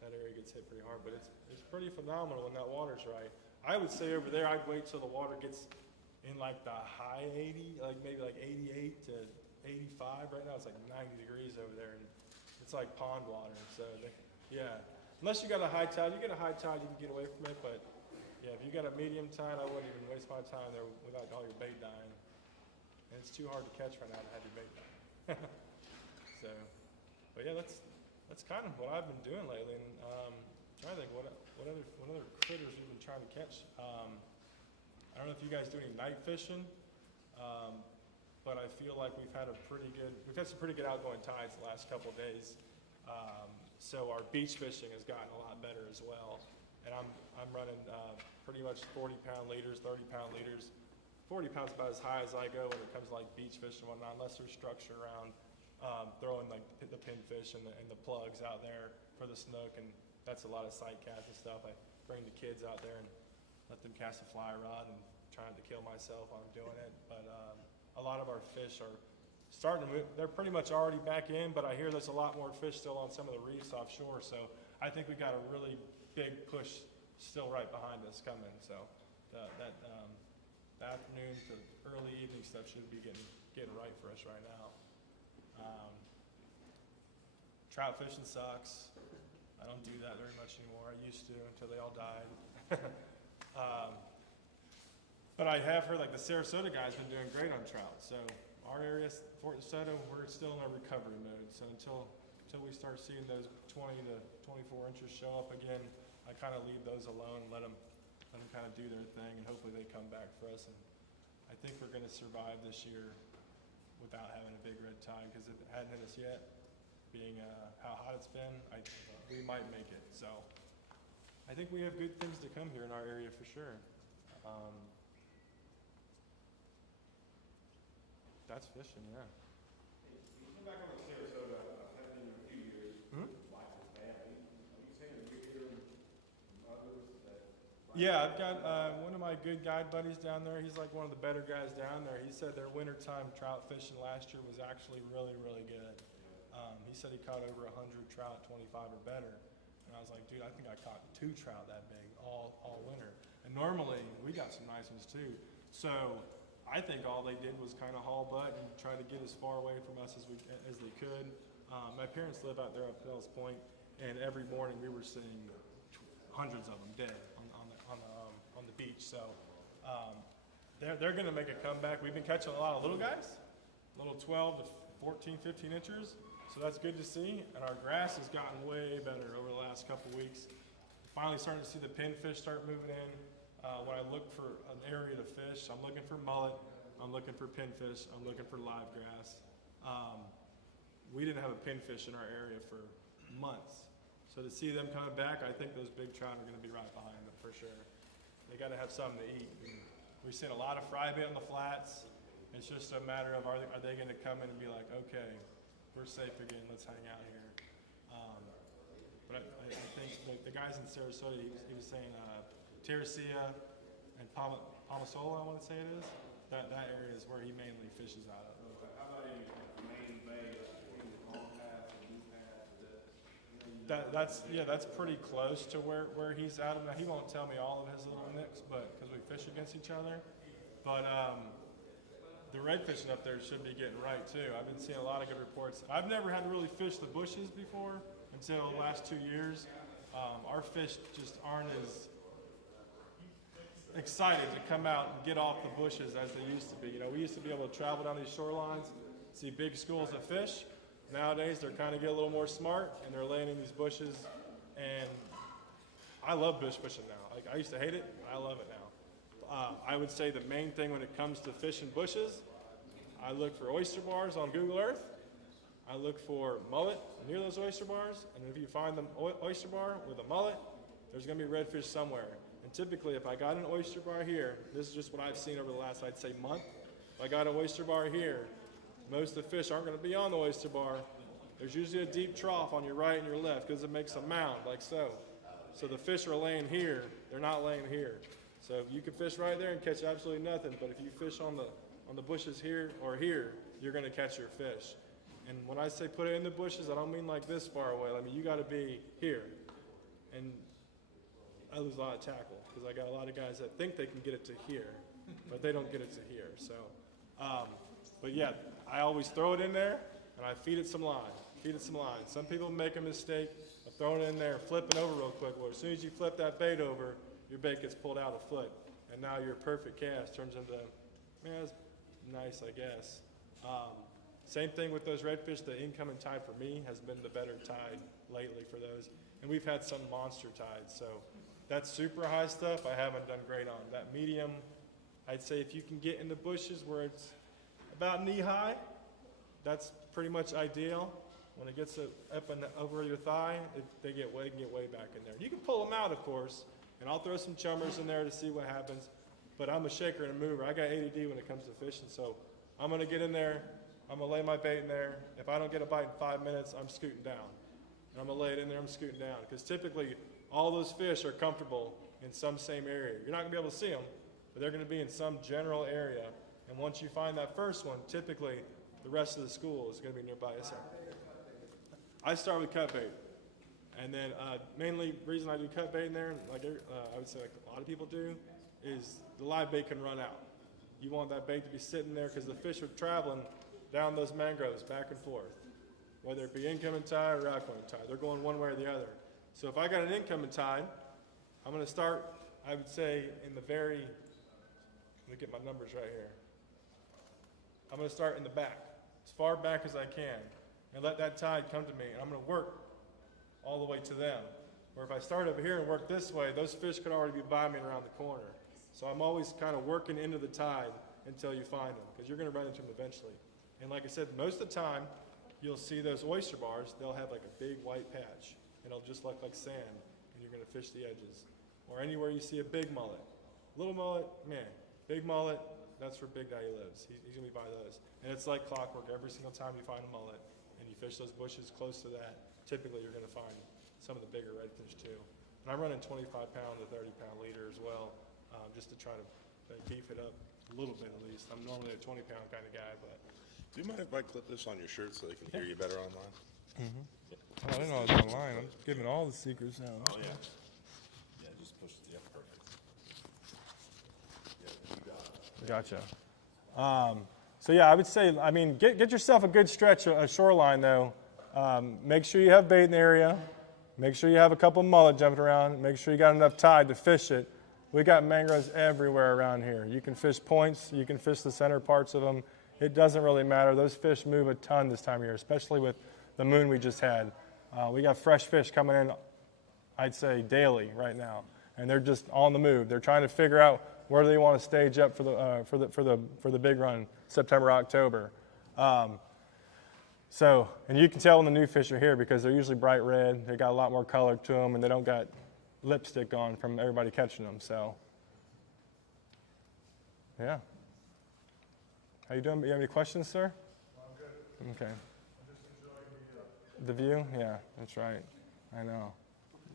That area gets hit pretty hard, but it's pretty phenomenal when that water's right. I would say over there, I'd wait till the water gets in like the high 80, like maybe like 88 to 85. Right now it's like 90 degrees over there, and it's like pond water. So yeah, unless you got a high tide, you get a high tide, you can get away from it. But yeah, if you got a medium tide, I wouldn't even waste my time there without all your bait dying. And it's too hard to catch right now to have your bait die. So, but yeah, that's kind of what I've been doing lately. And trying to think what other critters we've been trying to catch. I don't know if you guys do any night fishing, but I feel like we've had some pretty good outgoing tides the last couple of days. So our beach fishing has gotten a lot better as well. And I'm running pretty much 40-pound leaders, 30-pound leaders. 40 pounds about as high as I go when it comes to like beach fishing and whatnot, unless there's structure around throwing like the pinfish and the plugs out there for the snook, and that's a lot of sight cast and stuff. I bring the kids out there and let them cast a fly rod and trying to kill myself while I'm doing it. But a lot of our fish are starting to move. They're pretty much already back in, but I hear there's a lot more fish still on some of the reefs offshore. So I think we got a really big push still right behind us coming. So that afternoon to early evening stuff should be getting right for us right now. Trout fishing sucks. I don't do that very much anymore. I used to until they all died. But I have heard like the Sarasota guys been doing great on trout. So our area, Fort DeSoto, we're still in a recovery mode. So until we start seeing those 20 to 24 inches show up again, I kind of leave those alone, let them kind of do their thing, and hopefully they come back for us. And I think we're going to survive this year without having a big red tide, because if it hadn't hit us yet, being how hot it's been, we might make it. So I think we have good things to come here in our area for sure. That's fishing, yeah. Hey, you come back on the Sarasota, I've been there a few years. Life is bad. Are you saying that you're hearing from others that? Yeah, I've got one of my good guide buddies down there. He's like one of the better guys down there. He said their wintertime trout fishing last year was actually really, really good. He said he caught over 100 trout, 25 or better. And I was like, dude, I think I caught 2 trout that big all winter. And normally, we got some nice ones too. So I think all they did was kind of haul butt and try to get as far away from us as they could. My parents live out there at Fells Point, and every morning we were seeing hundreds of them dead on the beach. So they're going to make a comeback. We've been catching a lot of little guys, little 12 to 14, 15 inchers. So that's good to see. And our grass has gotten way better over the last couple of weeks. Finally starting to see the pinfish start moving in. When I look for an area to fish, I'm looking for mullet, I'm looking for pinfish, I'm looking for live grass. We didn't have a pinfish in our area for months. So to see them coming back, I think those big trout are going to be right behind them for sure. They got to have something to eat. And we've seen a lot of fry bait on the flats. It's just a matter of are they going to come in and be like, okay, we're safe again, let's hang out here. But I think the guys in Sarasota, he was saying Terracea and Palmasola, I want to say it is. That area is where he mainly fishes out of. How about in the main bay, between the long path and new path? That's pretty close to where he's at. Now, he won't tell me all of his little nicks, but because we fish against each other. But the red fishing up there should be getting right too. I've been seeing a lot of good reports. I've never had to really fish the bushes before until the last 2 years. Our fish just aren't as excited to come out and get off the bushes as they used to be. You know, we used to be able to travel down these shorelines, see big schools of fish. Nowadays, they're kind of get a little more smart, and they're laying in these bushes. And I love bush fishing now. Like, I used to hate it, but I love it now. I would say the main thing when it comes to fishing bushes I look for oyster bars on Google Earth. I look for mullet near those oyster bars, and if you find the oyster bar with a mullet, there's going to be redfish somewhere. And typically, if I got an oyster bar here, this is just what I've seen over the last, I'd say, month. If I got an oyster bar here, most of the fish aren't going to be on the oyster bar. There's usually a deep trough on your right and your left because it makes a mound like so. So the fish are laying here, they're not laying here. So you can fish right there and catch absolutely nothing, but if you fish on the bushes here or here, you're going to catch your fish. And when I say put it in the bushes, I don't mean like this far away. I mean, you got to be here. And I lose a lot of tackle because I got a lot of guys that think they can get it to here, but they don't get it to here. So, but yeah, I always throw it in there and I feed it some line. Some people make a mistake of throwing it in there and flipping over real quick. Well, as soon as you flip that bait over, your bait gets pulled out a foot, and now your perfect cast turns into, man, that's nice, I guess. Same thing with those redfish. The incoming tide for me has been the better tide lately for those. And we've had some monster tides. So that super high stuff I haven't done great on. That medium, I'd say if you can get in the bushes where it's about knee high, that's pretty much ideal. When it gets up and over your thigh, they can get way back in there. You can pull them out, of course, and I'll throw some chummers in there to see what happens. But I'm a shaker and a mover. I got ADD when it comes to fishing, so I'm going to get in there. I'm going to lay my bait in there. If I don't get a bite in 5 minutes, I'm scooting down. And I'm going to lay it in there, I'm scooting down. Because typically, all those fish are comfortable in some same area. You're not going to be able to see them, but they're going to be in some general area. And once you find that first one, typically, the rest of the school is going to be nearby. Yes, sir. I start with cut bait. And then mainly reason I do cut bait in there, like I would say like a lot of people do, is the live bait can run out. You want that bait to be sitting there because the fish are traveling down those mangroves back and forth, whether it be incoming tide or outgoing tide. They're going one way or the other. So if I got an incoming tide, I'm going to start, I would say, in the very, let me get my numbers right here. I'm going to start in the back, as far back as I can, and let that tide come to me, and I'm going to work all the way to them. Where if I start over here and work this way, those fish could already be by me around the corner. So I'm always kind of working into the tide until you find them, because you're going to run into them eventually. And like I said, most of the time, you'll see those oyster bars, they'll have like a big white patch, and it'll just look like sand, and you're going to fish the edges. Or anywhere you see a big mullet. Little mullet, man. Big mullet, that's where Big Daddy lives. He's going to be by those. And it's like clockwork. Every single time you find a mullet, and you fish those bushes close to that, typically you're going to find some of the bigger redfish too. And I'm running 25-pound to 30-pound leader as well, just to try to beef it up a little bit at least. I'm normally a 20-pound kind of guy, but. Do you mind if I clip this on your shirt so they can hear you better online? Oh, I didn't know I was online. I'm giving all the secrets now. Oh, yeah. Yeah, just push it. Yeah, perfect. Yeah, you got it. Gotcha. So yeah, I would say, I mean, get yourself a good stretch of shoreline though. Make sure you have bait in the area. Make sure you have a couple mullet jumping around. Make sure you got enough tide to fish it. We got mangroves everywhere around here. You can fish points. You can fish the center parts of them. It doesn't really matter. Those fish move a ton this time of year, especially with the moon we just had. We got fresh fish coming in, I'd say, daily right now, and they're just on the move. They're trying to figure out where they want to stage up for the big run, September, October. So, and you can tell when the new fish are here because they're usually bright red. They got a lot more color to them, and they don't got lipstick on from everybody catching them. So, yeah. How you doing? You have any questions, sir? I'm good. Okay. I'm just enjoying The view? Yeah, that's right. I know.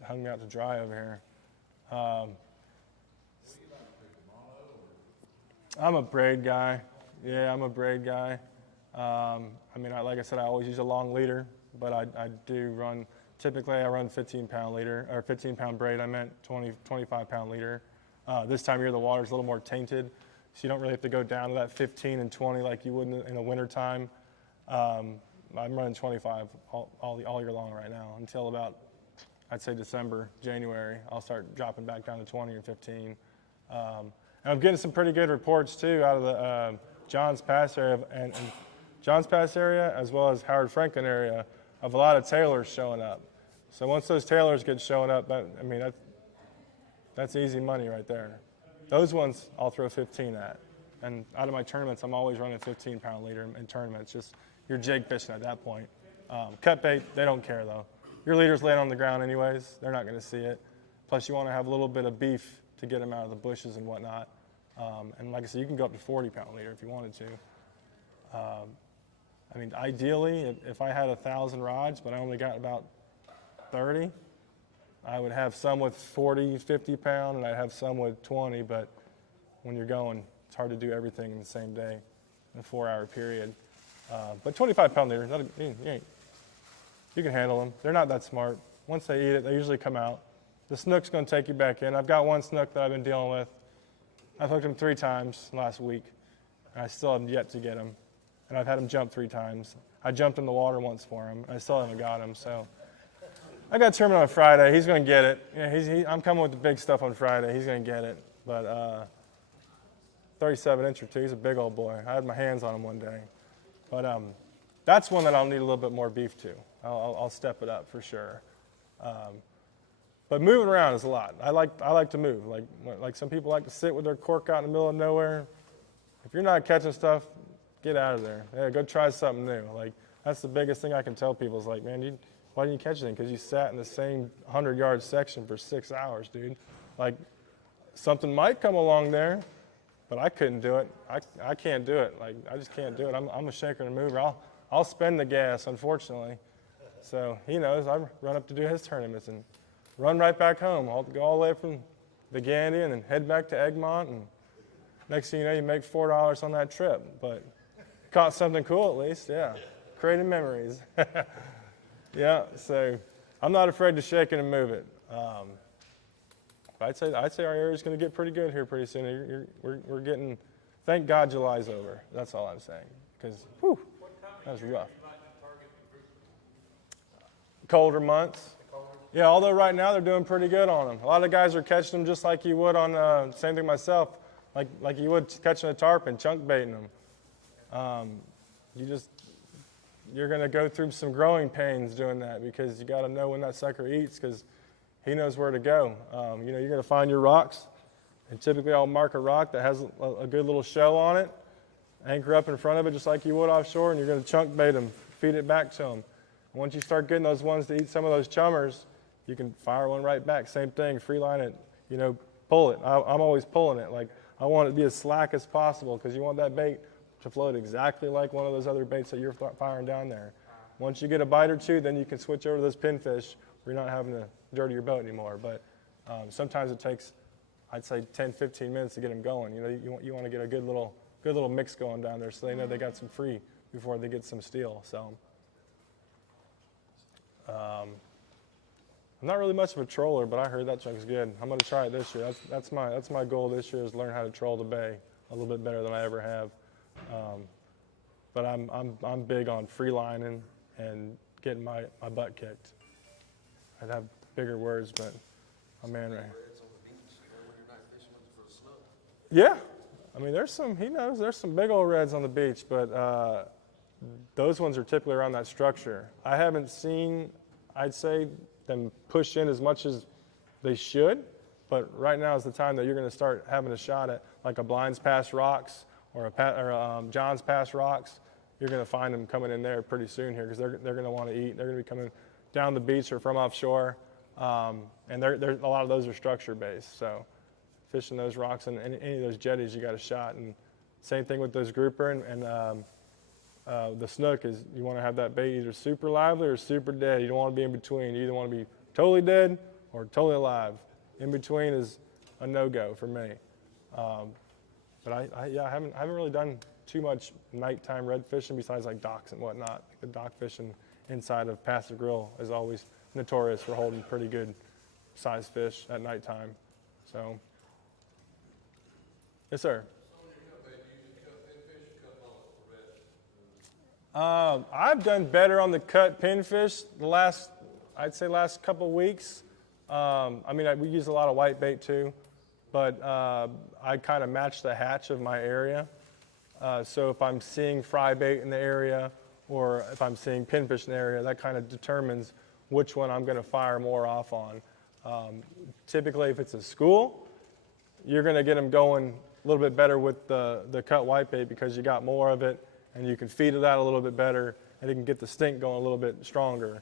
Hung me out to dry over here. I'm a braid guy. Yeah, I'm a braid guy. I mean, like I said, I always use a long leader, but I do run, typically I run 15-pound leader, or 15-pound braid, I meant 25-pound leader. This time of year, the water's a little more tainted, so you don't really have to go down to that 15 and 20 like you would in the winter time. I'm running 25 all year long right now until about, I'd say December, January. I'll start dropping back down to 20 or 15. And I'm getting some pretty good reports too out of the Johns Pass area and Johns Pass area as well as Howard Franklin area of a lot of tailors showing up. So once those tailors get showing up, that's easy money right there. Those ones I'll throw 15 at. And out of my tournaments, I'm always running 15-pound leader in tournaments. Just you're jig fishing at that point. Cut bait, they don't care though. Your leader's laying on the ground anyways. They're not going to see it. Plus, you want to have a little bit of beef to get them out of the bushes and whatnot. And like I said, you can go up to 40-pound leader if you wanted to. I mean, ideally, if I had 1,000 rods, but I only got about 30, I would have some with 40, 50 pound, and I'd have some with 20, but when you're going, it's hard to do everything in the same day in a 4-hour period. But 25-pound leader, you can handle them. They're not that smart. Once they eat it, they usually come out. The snook's going to take you back in. I've got one snook that I've been dealing with. I've hooked him 3 times last week, and I still haven't yet to get him. And I've had him jump 3 times. I jumped in the water once for him, and I still haven't got him. So I got a tournament on Friday. He's going to get it. Yeah, I'm coming with the big stuff on Friday. He's going to get it. But 37-incher too. He's a big old boy. I had my hands on him one day. But that's one that I'll need a little bit more beef to. I'll step it up for sure. But moving around is a lot. I like to move. Like some people like to sit with their cork out in the middle of nowhere. If you're not catching stuff, get out of there. Yeah, go try something new. Like that's the biggest thing I can tell people is like, man, why didn't you catch anything? Because you sat in the same 100-yard section for 6 hours, dude. Like something might come along there, but I couldn't do it. I can't do it. Like I just can't do it. I'm a shaker and a mover. I'll spend the gas, unfortunately. So he knows I run up to do his tournaments and run right back home. I'll go all the way from the Gandy and then head back to Egmont. And next thing you know, you make $4 on that trip. But caught something cool at least, yeah. Created memories. Yeah, so I'm not afraid to shake it and move it. I'd say our area's going to get pretty good here pretty soon. We're getting, thank God July's over. That's all I'm saying. Because, whew, that was rough. Colder months. Yeah, although right now they're doing pretty good on them. A lot of guys are catching them just like you would on, same thing myself, like you would catching a tarpon, chunk baiting them. You're going to go through some growing pains doing that because you got to know when that sucker eats because he knows where to go. You're going to find your rocks, and typically I'll mark a rock that has a good little shell on it, anchor up in front of it just like you would offshore, and you're going to chunk bait them, feed it back to them. Once you start getting those ones to eat some of those chummers, you can fire one right back. Same thing, free line it, pull it. I'm always pulling it. Like I want it to be as slack as possible because you want that bait to float exactly like one of those other baits that you're firing down there. Once you get a bite or two, then you can switch over to those pinfish where you're not having to dirty your boat anymore. But sometimes it takes, I'd say, 10, 15 minutes to get them going. You want to get a good little mix going down there so they know they got some free before they get some steel. So I'm not really much of a troller, but I heard that chunk's good. I'm going to try it this year. That's my goal this year is learn how to troll the bay a little bit better than I ever have. But I'm big on free lining and getting my butt kicked. I'd have bigger words, but I'm man right. Yeah, I mean there's some big old reds on the beach, but those ones are typically around that structure. I haven't seen, I'd say, them push in as much as they should, but right now is the time that you're going to start having a shot at like a Blinds Pass Rocks or John's Pass Rocks. You're going to find them coming in there pretty soon here because they're going to want to eat. They're going to be coming down the beach or from offshore, and a lot of those are structure based. So fishing those rocks and any of those jetties, you got a shot. And same thing with those grouper and the snook is you want to have that bait either super lively or super dead. You don't want to be in between. You either want to be totally dead or totally alive. In between is a no-go for me. But I haven't really done too much nighttime red fishing besides like docks and whatnot. The dock fishing inside of Passive Grill is always notorious for holding pretty good sized fish at nighttime. So, yes, sir. I've done better on the cut pinfish the last couple of weeks. We use a lot of white bait too, but I kind of match the hatch of my area. So if I'm seeing fry bait in the area or if I'm seeing pinfish in the area, that kind of determines which one I'm going to fire more off on. Typically, if it's a school, you're going to get them going little bit better with the cut whitebait because you got more of it and you can feed it out a little bit better and it can get the stink going a little bit stronger,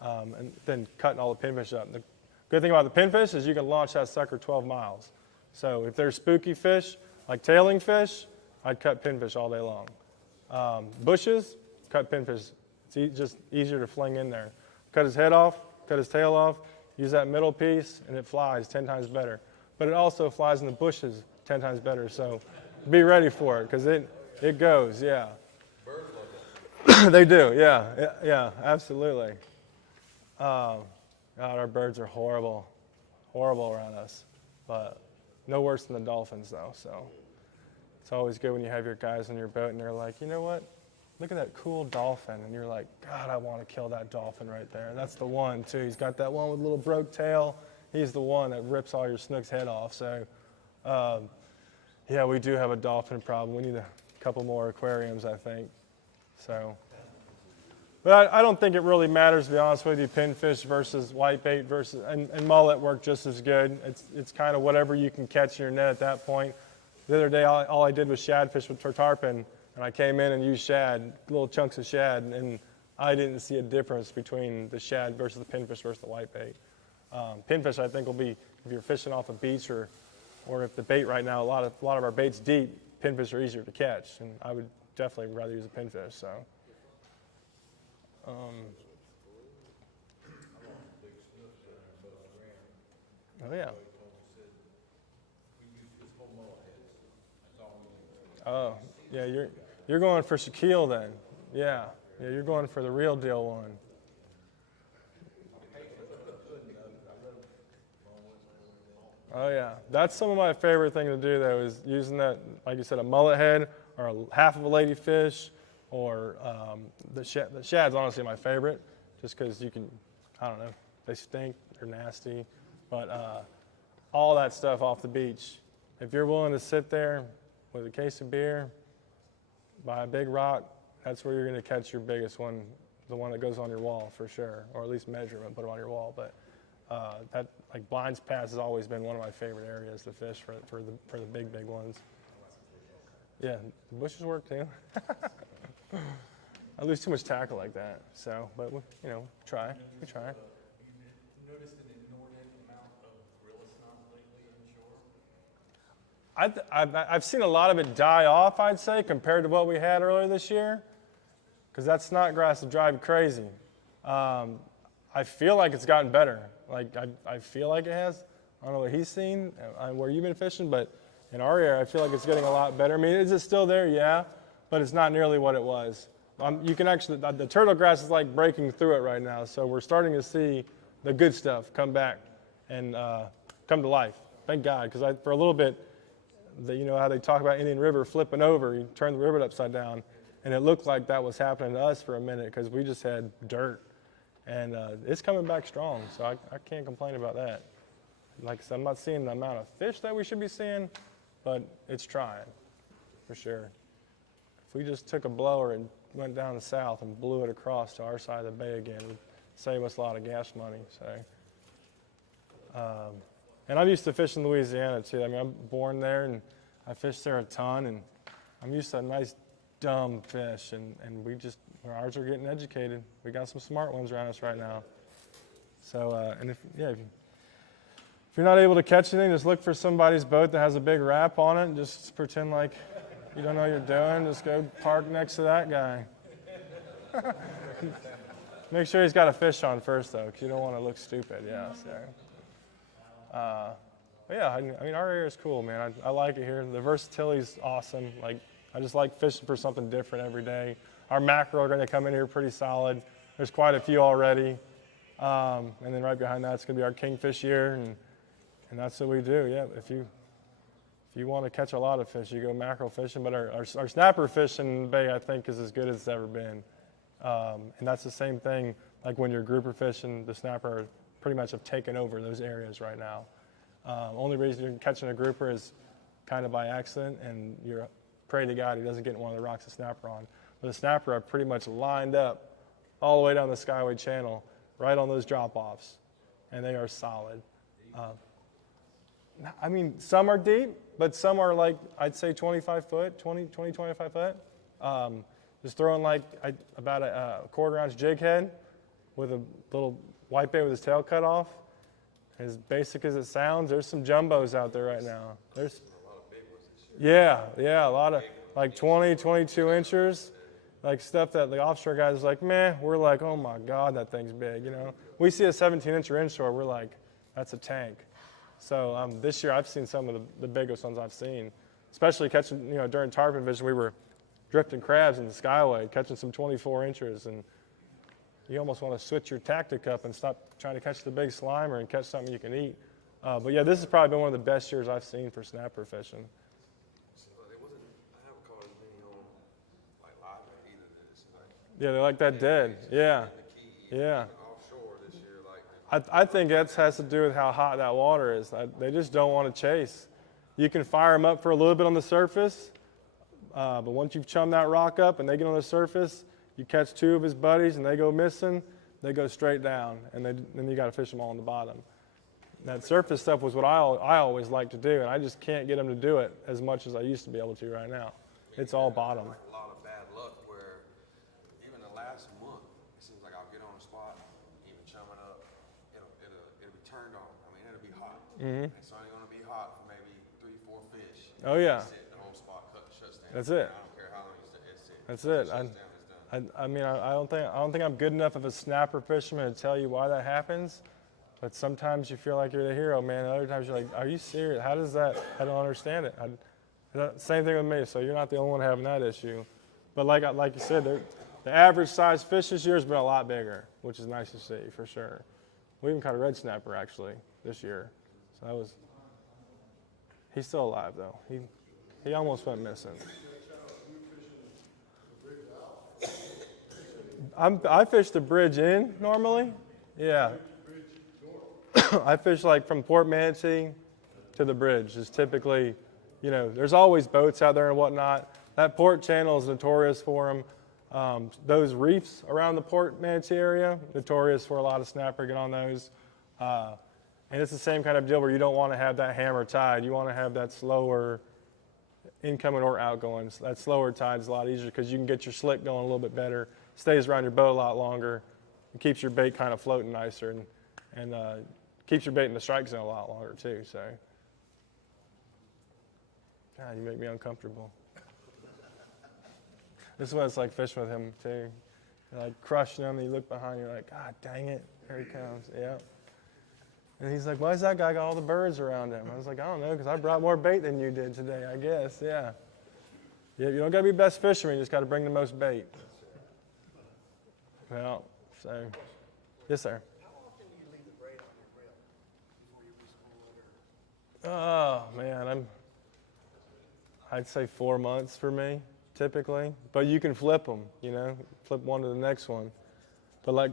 and then cutting all the pinfish up. The good thing about the pinfish is you can launch that sucker 12 miles. So if there's spooky fish, like tailing fish, I'd cut pinfish all day long. Bushes, cut pinfish. It's just easier to fling in there. Cut his head off, cut his tail off, use that middle piece, and it flies 10 times better. But it also flies in the bushes 10 times better, so be ready for it, because it goes, yeah. They do, yeah, absolutely. God, our birds are horrible around us, but no worse than the dolphins, though. So it's always good when you have your guys on your boat and they're like, you know what? Look at that cool dolphin, and you're like, God, I want to kill that dolphin right there. That's the one too. He's got that one with a little broke tail. He's the one that rips all your snook's head off. So, yeah, we do have a dolphin problem. We need a couple more aquariums, I think. So. But I don't think it really matters, to be honest with you, pinfish versus whitebait versus, and mullet work just as good. It's kind of whatever you can catch in your net at that point. The other day, all I did was shadfish with tarpon, and I came in and used shad, little chunks of shad, and I didn't see a difference between the shad versus the pinfish versus the whitebait. Pinfish, I think, will be, if you're fishing off a beach or if the bait right now, a lot of our bait's deep, pinfish are easier to catch, and I would definitely rather use a pinfish, so. Oh yeah. Oh yeah, you're going for Shaquille then. Yeah, you're going for the real deal one. Oh yeah, that's some of my favorite thing to do though, is using that, like you said, a mullet head or half of a ladyfish. Or the shad's honestly my favorite, just because you can, I don't know, they stink, they're nasty. But all that stuff off the beach, if you're willing to sit there with a case of beer by a big rock, that's where you're going to catch your biggest one, the one that goes on your wall for sure, or at least measure them and put them on your wall. But that, like Blinds Pass has always been one of my favorite areas to fish for the big ones. Yeah, the bushes work too. I lose too much tackle like that, so, but, we try. You noticed an inordinate amount of gorilla snot lately on shore? I've seen a lot of it die off, I'd say, compared to what we had earlier this year, because that snot grass will drive you crazy. I feel like it's gotten better. Like, I feel like it has. I don't know what he's seen, where you've been fishing, but in our area, I feel like it's getting a lot better. I mean, is it still there? Yeah. But it's not nearly what it was. You can actually, the turtle grass is like breaking through it right now, so we're starting to see the good stuff come back and come to life. Thank God, because for a little bit, you know how they talk about Indian River flipping over, you turn the river upside down, and it looked like that was happening to us for a minute because we just had dirt. And it's coming back strong, so I can't complain about that. Like I said, I'm not seeing the amount of fish that we should be seeing, but it's trying, for sure. If we just took a blower and went down south and blew it across to our side of the bay again, it would save us a lot of gas money. So, and I'm used to fishing Louisiana too. I mean, I'm born there and I fished there a ton, and I'm used to nice dumb fish, and ours are getting educated. We got some smart ones around us right now. So, and if you're not able to catch anything, just look for somebody's boat that has a big wrap on it and just pretend like you don't know what you're doing. Just go park next to that guy. Make sure he's got a fish on first, though, because you don't want to look stupid. Yeah. So, but yeah, I mean, our area is cool, man. I like it here. The versatility's awesome. Like, I just like fishing for something different every day. Our mackerel are going to come in here pretty solid. There's quite a few already. And then right behind that, it's going to be our kingfish year, and that's what we do. Yeah, if you want to catch a lot of fish, you go mackerel fishing. But our snapper fishing in the bay, I think, is as good as it's ever been. And that's the same thing. Like when you're grouper fishing, the snapper pretty much have taken over those areas right now. Only reason you're catching a grouper is kind of by accident, and you're pray to God he doesn't get in one of the rocks the snapper on. But the snapper are pretty much lined up all the way down the Skyway Channel, right on those drop-offs, and they are solid. I mean, some are deep, but some are like, I'd say 25 foot, 25 foot. Just throwing like about a quarter-ounce jig head with a little whitebait with his tail cut off. As basic as it sounds, there's some jumbos out there right now. There's yeah, a lot of like 20, 22 inchers, like stuff that the offshore guys are like, meh. We're like, oh my God, that thing's big, you know. We see a 17-incher inshore, we're like, that's a tank. So this year I've seen some of the biggest ones I've seen, especially catching, you know, during tarpon vision, we were drifting crabs in the Skyway, catching some 24 inches, and you almost want to switch your tactic up and stop trying to catch the big slimer and catch something you can eat. But yeah, this has probably been one of the best years I've seen for snapper fishing. I haven't caught as many on like live bait either. Yeah, they're like that dead. Yeah, yeah. Offshore this year, like I think that has to do with how hot that water is. They just don't want to chase. You can fire them up for a little bit on the surface, but once you've chummed that rock up and they get on the surface, you catch two of his buddies and they go missing, they go straight down, and then you got to fish them all on the bottom. That surface stuff was what I always like to do, and I just can't get them to do it as much as I used to be able to right now. It's all bottom. a lot of bad luck where even the last month, it seems like I'll get on a spot, even chumming up, it'll be turned on. I mean, it'll be hot. Mm-hmm. It's only going to be hot for maybe 3-4 fish. Oh yeah. The whole spot shuts down. That's it. I don't care how long it sits. That's it. Shuts down, it's done. I mean, I don't think I'm good enough of a snapper fisherman to tell you why that happens. But sometimes you feel like you're the hero, man. And other times you're like, are you serious? How does that? I don't understand it. Same thing with me. So you're not the only one having that issue. But like you said, the average size fish this year has been a lot bigger, which is nice to see for sure. We even caught a red snapper actually this year. So that was. He's still alive though. He almost went missing. I fish the bridge in normally. Yeah. I fish like from Port Manatee to the bridge is typically, you know, there's always boats out there and whatnot. That port channel is notorious for them. Those reefs around the Port Manatee area, notorious for a lot of snapper get on those. And it's the same kind of deal where you don't want to have that hammer tide. You want to have that slower incoming or outgoing. So that slower tide is a lot easier because you can get your slick going a little bit better. Stays around your boat a lot longer. It keeps your bait kind of floating nicer and keeps your bait in the strike zone a lot longer too. So, God, you make me uncomfortable. This is what it's like fishing with him too. You're like crushing him, and you look behind you, you're like, God dang it, here he comes. Yeah. And he's like, why is that guy got all the birds around him? I was like, I don't know, because I brought more bait than you did today, I guess. Yeah. Yeah, you don't got to be best fisherman, you just got to bring the most bait. Well, so, yes, sir. How often do you leave the braid on your reel before you release the motor? Oh, man, I'd say 4 months for me, typically. But you can flip them, you know, flip one to the next one. But like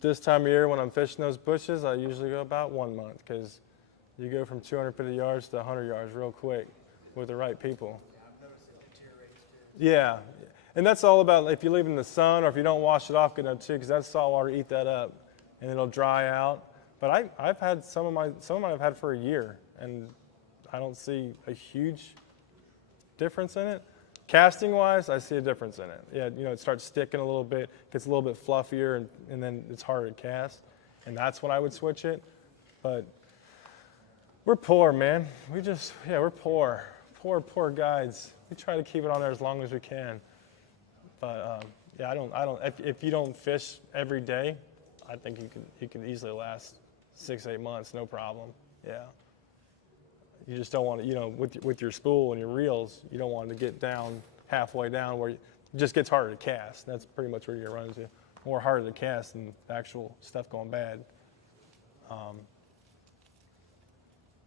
this time of year when I'm fishing those bushes, I usually go about 1 month because you go from 250 yards to 100 yards real quick with the right people. Yeah, I've noticed it deteriorates too. Yeah, and that's all about if you leave it in the sun or if you don't wash it off good enough too, because that salt water eat that up and it'll dry out. But I've had some of mine I've had for a year, and I don't see a huge difference in it. Casting wise, I see a difference in it. Yeah, you know, it starts sticking a little bit, gets a little bit fluffier, and then it's harder to cast, and that's when I would switch it. But we're poor, man. We're poor. Poor guides. We try to keep it on there as long as we can. But yeah, I don't. If you don't fish every day, I think you can easily last 6-8 months, no problem. Yeah. You just don't want to, you know, with your spool and your reels, you don't want it to get down halfway down where it just gets harder to cast. That's pretty much where you're going to run into. More harder to cast than the actual stuff going bad.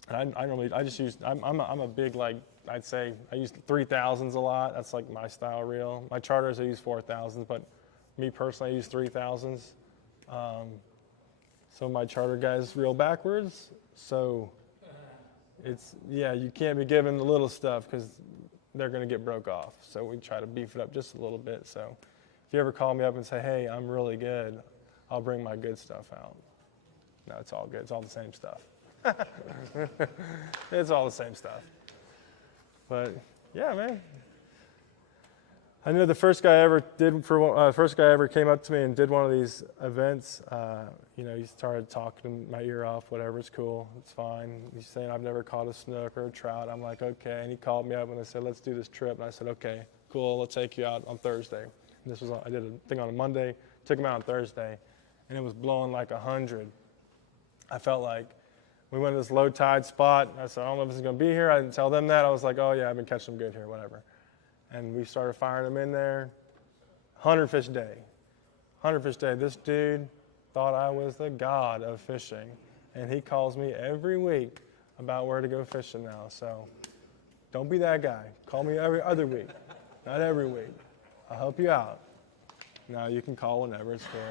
And I just use, I'm a big, like, I'd say I use 3000s a lot. That's like my style reel. My charters, I use 4000s, but me personally, I use 3000s. Some of my charter guys reel backwards, so it's, yeah, you can't be giving the little stuff because they're going to get broke off. So we try to beef it up just a little bit. So if you ever call me up and say, hey, I'm really good, I'll bring my good stuff out. No, it's all good. It's all the same stuff. It's all the same stuff. But yeah, man. I know the first guy ever came up to me and did one of these events. He started talking my ear off, whatever. It's cool, it's fine. He's saying I've never caught a snook or a trout. I'm like, okay. And he called me up and I said, let's do this trip. And I said, okay, cool. Let's take you out on Thursday. And I did a thing on a Monday, took him out on Thursday, and it was blowing like 100. I felt like we went to this low tide spot. I said, I don't know if this is going to be here. I didn't tell them that. I was like, oh yeah, I've been catching them good here, whatever. And we started firing them in there. 100 fish a day. 100 fish a day. This dude thought I was the god of fishing. And he calls me every week about where to go fishing now. So don't be that guy. Call me every other week, not every week. I'll help you out. No, you can call whenever. It's cool.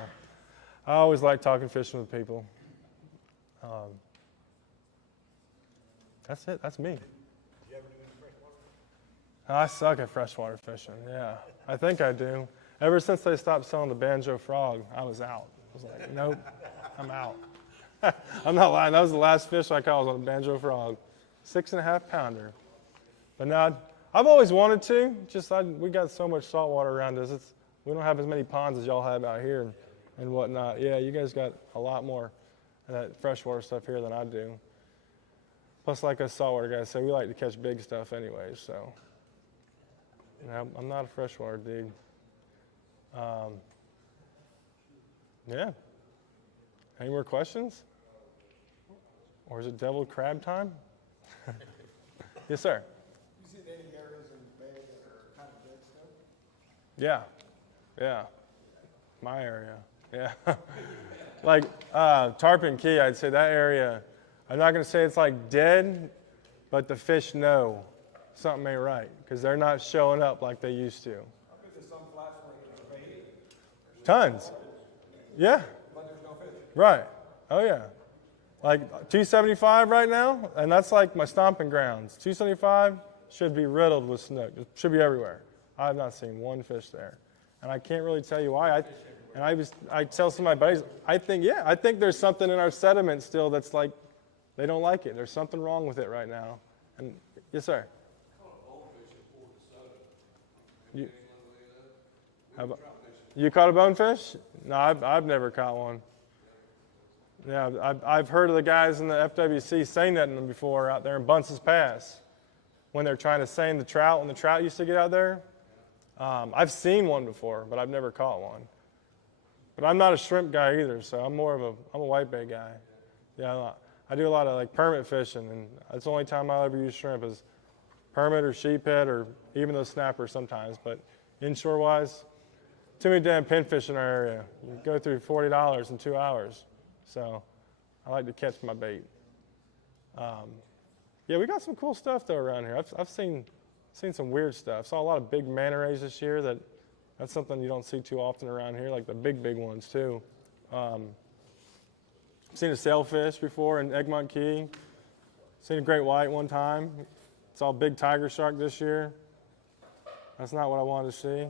I always like talking fishing with people. That's it. That's me. I suck at freshwater fishing, yeah. I think I do. Ever since they stopped selling the banjo frog, I was out. I was like, nope, I'm out. I'm not lying. That was the last fish I caught was on a banjo frog. 6.5 pounder. But now, I've always wanted to. We got so much salt water around us. We don't have as many ponds as y'all have out here and whatnot. Yeah, you guys got a lot more of that freshwater stuff here than I do. Plus, like us saltwater guys say, we like to catch big stuff anyway, so. I'm not a freshwater dude. Yeah. Any more questions? Or is it deviled crab time? Yes, sir. You see any areas in the bay that are kind of dead still? Yeah. My area. Yeah. Like Tarpon Key, I'd say that area, I'm not going to say it's like dead, but the fish know something ain't right because they're not showing up like they used to. I bet there's some flats where there's bait. Tons. Yeah. But there's no fish. Right. Oh, yeah. Like 275 right now, and that's like my stomping grounds. 275 should be riddled with snook. It should be everywhere. I have not seen one fish there. And I can't really tell you why. I tell some of my buddies, I think there's something in our sediment still that's like, they don't like it. There's something wrong with it right now. And yes, sir. You caught a bonefish? No, I've never caught one. Yeah, I've heard of the guys in the FWC seine netting them before out there in Bunce's Pass when they're trying to seine the trout, when the trout used to get out there. I've seen one before, but I've never caught one. But I'm not a shrimp guy either, so I'm a whitebait guy. Yeah, I do a lot of like permit fishing, and that's the only time I'll ever use shrimp is permit or sheephead or even those snappers sometimes. But inshore-wise, too many damn pinfish in our area. You go through $40 in 2 hours. So I like to catch my bait. Yeah, we got some cool stuff though around here. I've seen some weird stuff. Saw a lot of big manta rays this year. That's something you don't see too often around here, like the big ones too. Seen a sailfish before in Egmont Key. Seen a great white one time. Saw a big tiger shark this year. That's not what I wanted to see.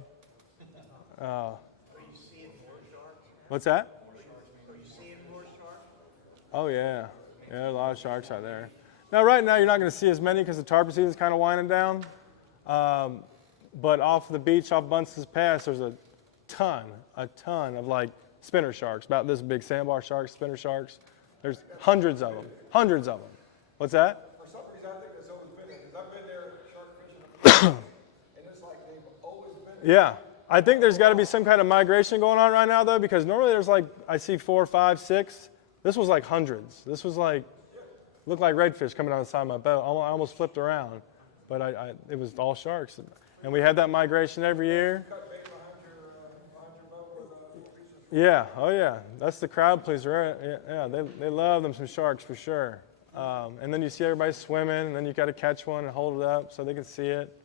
Are you seeing more sharks? What's that? Are you seeing more sharks? Oh yeah, there are a lot of sharks out there. Now right now you're not going to see as many because the tarpon season's kind of winding down. But off the beach, off Bunce's Pass, there's a ton of like spinner sharks, about this big sandbar sharks, spinner sharks. There's hundreds of them. What's that? For some reason, I think it's always been there, because I've been there shark fishing, and it's like they've always been there. Yeah. I think there's got to be some kind of migration going on right now, though, because normally there's like, I see 4, 5, 6. This was like hundreds. This was like, looked like redfish coming down the side of my boat. I almost flipped around, but it was all sharks. And we had that migration every year. Yeah, oh yeah, that's the crowd pleaser. Yeah, they love them some sharks for sure. And then you see everybody swimming, and then you got to catch one and hold it up so they can see it,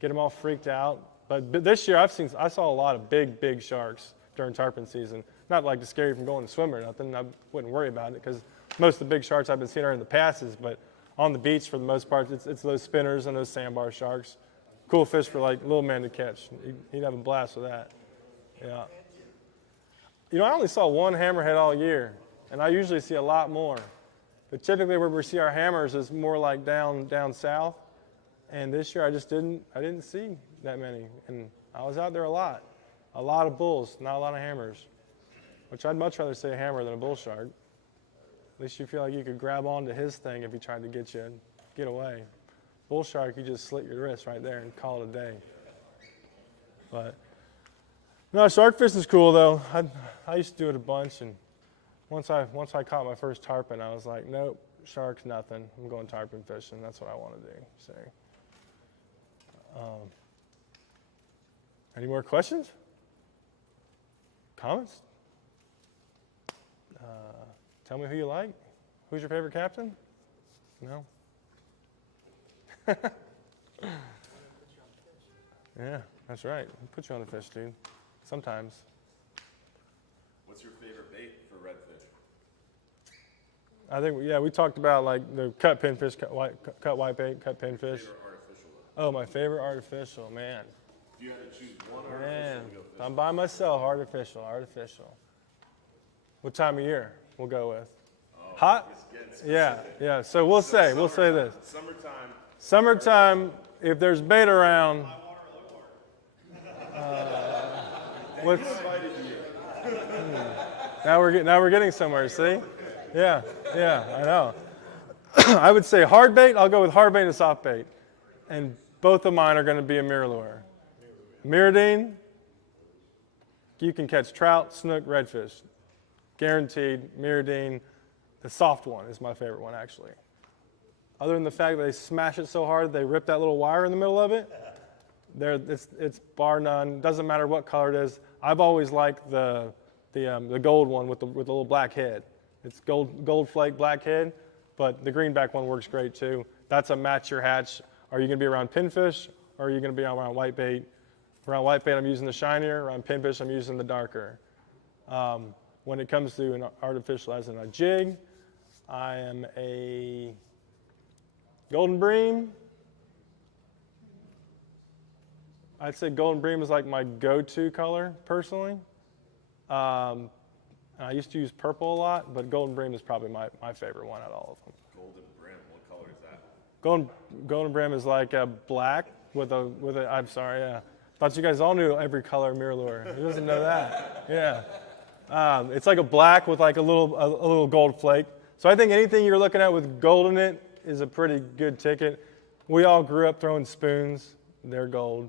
get them all freaked out. But this year I saw a lot of big sharks during tarpon season. Not like to scare you from going to swim or nothing. I wouldn't worry about it because most of the big sharks I've been seeing are in the passes. But on the beach, for the most part, it's those spinners and those sandbar sharks. Cool fish for like little man to catch. He'd have a blast with that. Yeah. You know, I only saw one hammerhead all year, and I usually see a lot more. But typically where we see our hammers is more like down south. And this year I didn't see that many. And I was out there a lot of bulls, not a lot of hammers, which I'd much rather say a hammer than a bull shark. At least you feel like you could grab onto his thing if he tried to get away. Bull shark, you just slit your wrist right there and call it a day. But no, shark fishing is cool though. I used to do it a bunch, and once I caught my first tarpon, I was like, nope, sharks, nothing. I'm going tarpon fishing. That's what I want to do. So, any more questions? Comments? Tell me who you like. Who's your favorite captain? No? Yeah, that's right. We'll put you on the fish, dude. Sometimes. What's your favorite bait for redfish? I think, yeah, we talked about like the cut pinfish, cut white bait, cut pinfish. Favorite artificial though? Oh, my favorite artificial, man. If you had to choose one Man, artificial to go fishing. I'm by myself, artificial. What time of year we'll go with? Hot? It's getting specific. Yeah. So we'll say this. Summertime. If there's bait around, what's, now we're getting somewhere. See? Yeah, I know. I would say hard bait. I'll go with hard bait and soft bait, and both of mine are going to be a mirror lure. Mirrodine. You can catch trout, snook, redfish, guaranteed. Mirrodine. The soft one is my favorite one, actually. Other than the fact that they smash it so hard, they rip that little wire in the middle of it. It's bar none. Doesn't matter what color it is. I've always liked the gold one with the little black head. It's gold flake black head, but the greenback one works great too. That's a match your hatch. Are you going to be around pinfish, or are you going to be around whitebait? Around whitebait, I'm using the shinier. Around pinfish, I'm using the darker. When it comes to an artificial, as in a jig, I am a golden bream. I'd say golden bream is like my go-to color, personally. I used to use purple a lot, but golden bream is probably my favorite one out of all of them. Golden brim. What color is that? Golden brim is like a black with a. I'm sorry, yeah. Thought you guys all knew every color mirror lure. Who doesn't know that? Yeah. It's like a black with like a little gold flake. So I think anything you're looking at with gold in it is a pretty good ticket. We all grew up throwing spoons. They're gold.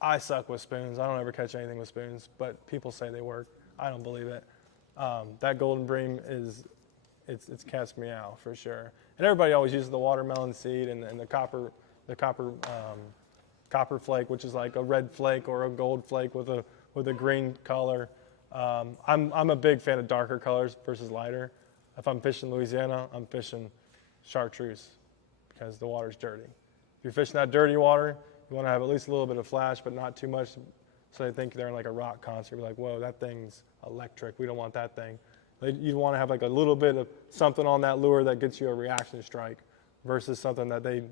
I suck with spoons. I don't ever catch anything with spoons, but people say they work. I don't believe it. That golden bream it's cast me out for sure. And everybody always uses the watermelon seed and the copper flake, which is like a red flake or a gold flake with a green color. I'm a big fan of darker colors versus lighter. If I'm fishing Louisiana, I'm fishing chartreuse because the water's dirty. If you're fishing that dirty water, you want to have at least a little bit of flash, but not too much, so they think they're in like a rock concert. Be like, whoa, that thing's electric. We don't want that thing. You want to have like a little bit of something on that lure that gets you a reaction strike versus something that they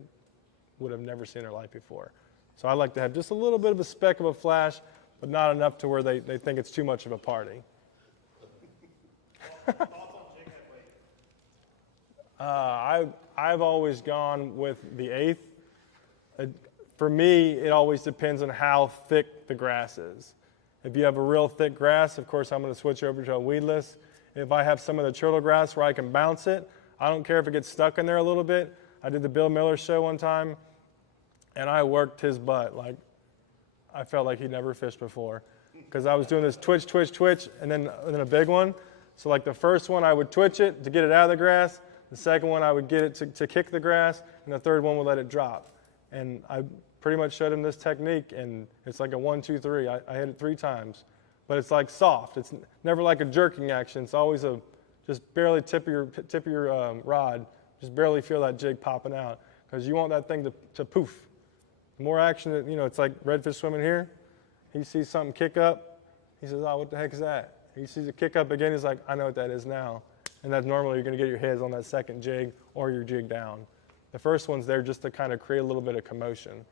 would have never seen in their life before. So I like to have just a little bit of a speck of a flash, but not enough to where they think it's too much of a party. I've always gone with the 8th. For me, it always depends on how thick the grass is. If you have a real thick grass, of course, I'm going to switch over to a weedless. If I have some of the turtle grass where I can bounce it, I don't care if it gets stuck in there a little bit. I did the Bill Miller show one time, and I worked his butt. Like, I felt like he'd never fished before because I was doing this twitch, and then a big one. So like the first one, I would twitch it to get it out of the grass. The second one, I would get it to kick the grass, and the third one would let it drop. And I pretty much showed him this technique, and it's like a 1, 2, 3. I hit it 3 times, but it's like soft. It's never like a jerking action. It's always just barely tip of your rod, just barely feel that jig popping out because you want that thing to poof. The more action, it's like redfish swimming here. He sees something kick up. He says, oh, what the heck is that? He sees it kick up again. He's like, I know what that is now. And that's normally you're going to get your heads on that second jig or your jig down. The first one's there just to kind of create a little bit of commotion.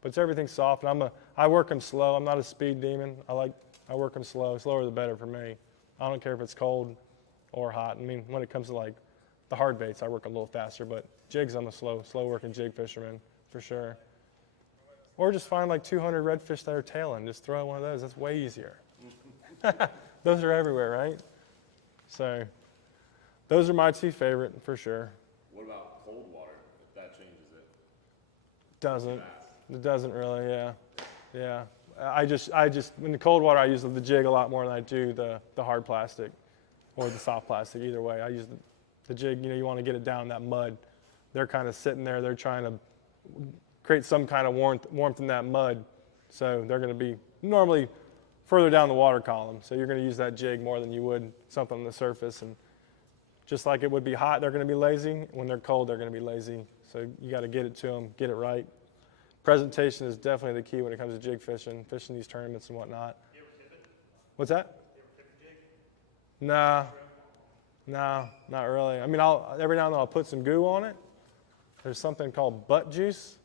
But it's everything soft, and I work them slow. I'm not a speed demon. I work them slow. Slower the better for me. I don't care if it's cold or hot. I mean, when it comes to like the hard baits, I work a little faster, but jigs, I'm a slow working jig fisherman for sure. Or just find like 200 redfish that are tailing. Just throw out one of those. That's way easier. Those are everywhere, right? So those are my two favorite for sure. What about cold water, if that changes it? Doesn't. It doesn't really, yeah. Yeah. I just in the cold water I use the jig a lot more than I do the hard plastic or the soft plastic. Either way, I use the jig. You want to get it down in that mud. They're kind of sitting there. They're trying to create some kind of warmth in that mud. So they're going to be normally further down the water column. So you're going to use that jig more than you would something on the surface. And just like it would be hot, they're going to be lazy. When they're cold, they're going to be lazy. So you got to get it to them, get it right. Presentation is definitely the key when it comes to jig fishing these tournaments and whatnot. You ever tip it? What's that? You ever tip the jig? No, not really. I mean, every now and then I'll put some goo on it. There's something called butt juice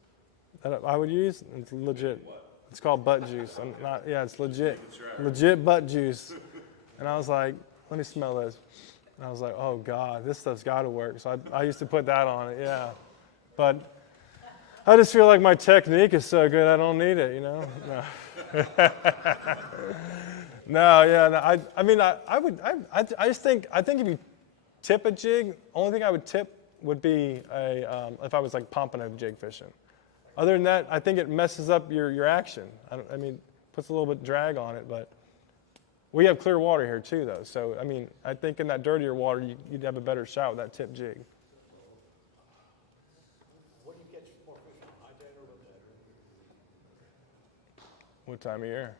that I would use. It's legit. It's called butt juice. It's legit butt juice. And I was like, let me smell this. And I was like, oh God, this stuff's got to work. So I used to put that on it, yeah. But I just feel like my technique is so good I don't need it, No. I just think if you tip a jig, only thing I would tip would be if I was like pumping a jig fishing. Other than that, I think it messes up your action. Puts a little bit of drag on it, but we have clear water here too, though. So I think in that dirtier water, you'd have a better shot with that tip jig. What do you catch more fish on, high tide or low tide? What time of year?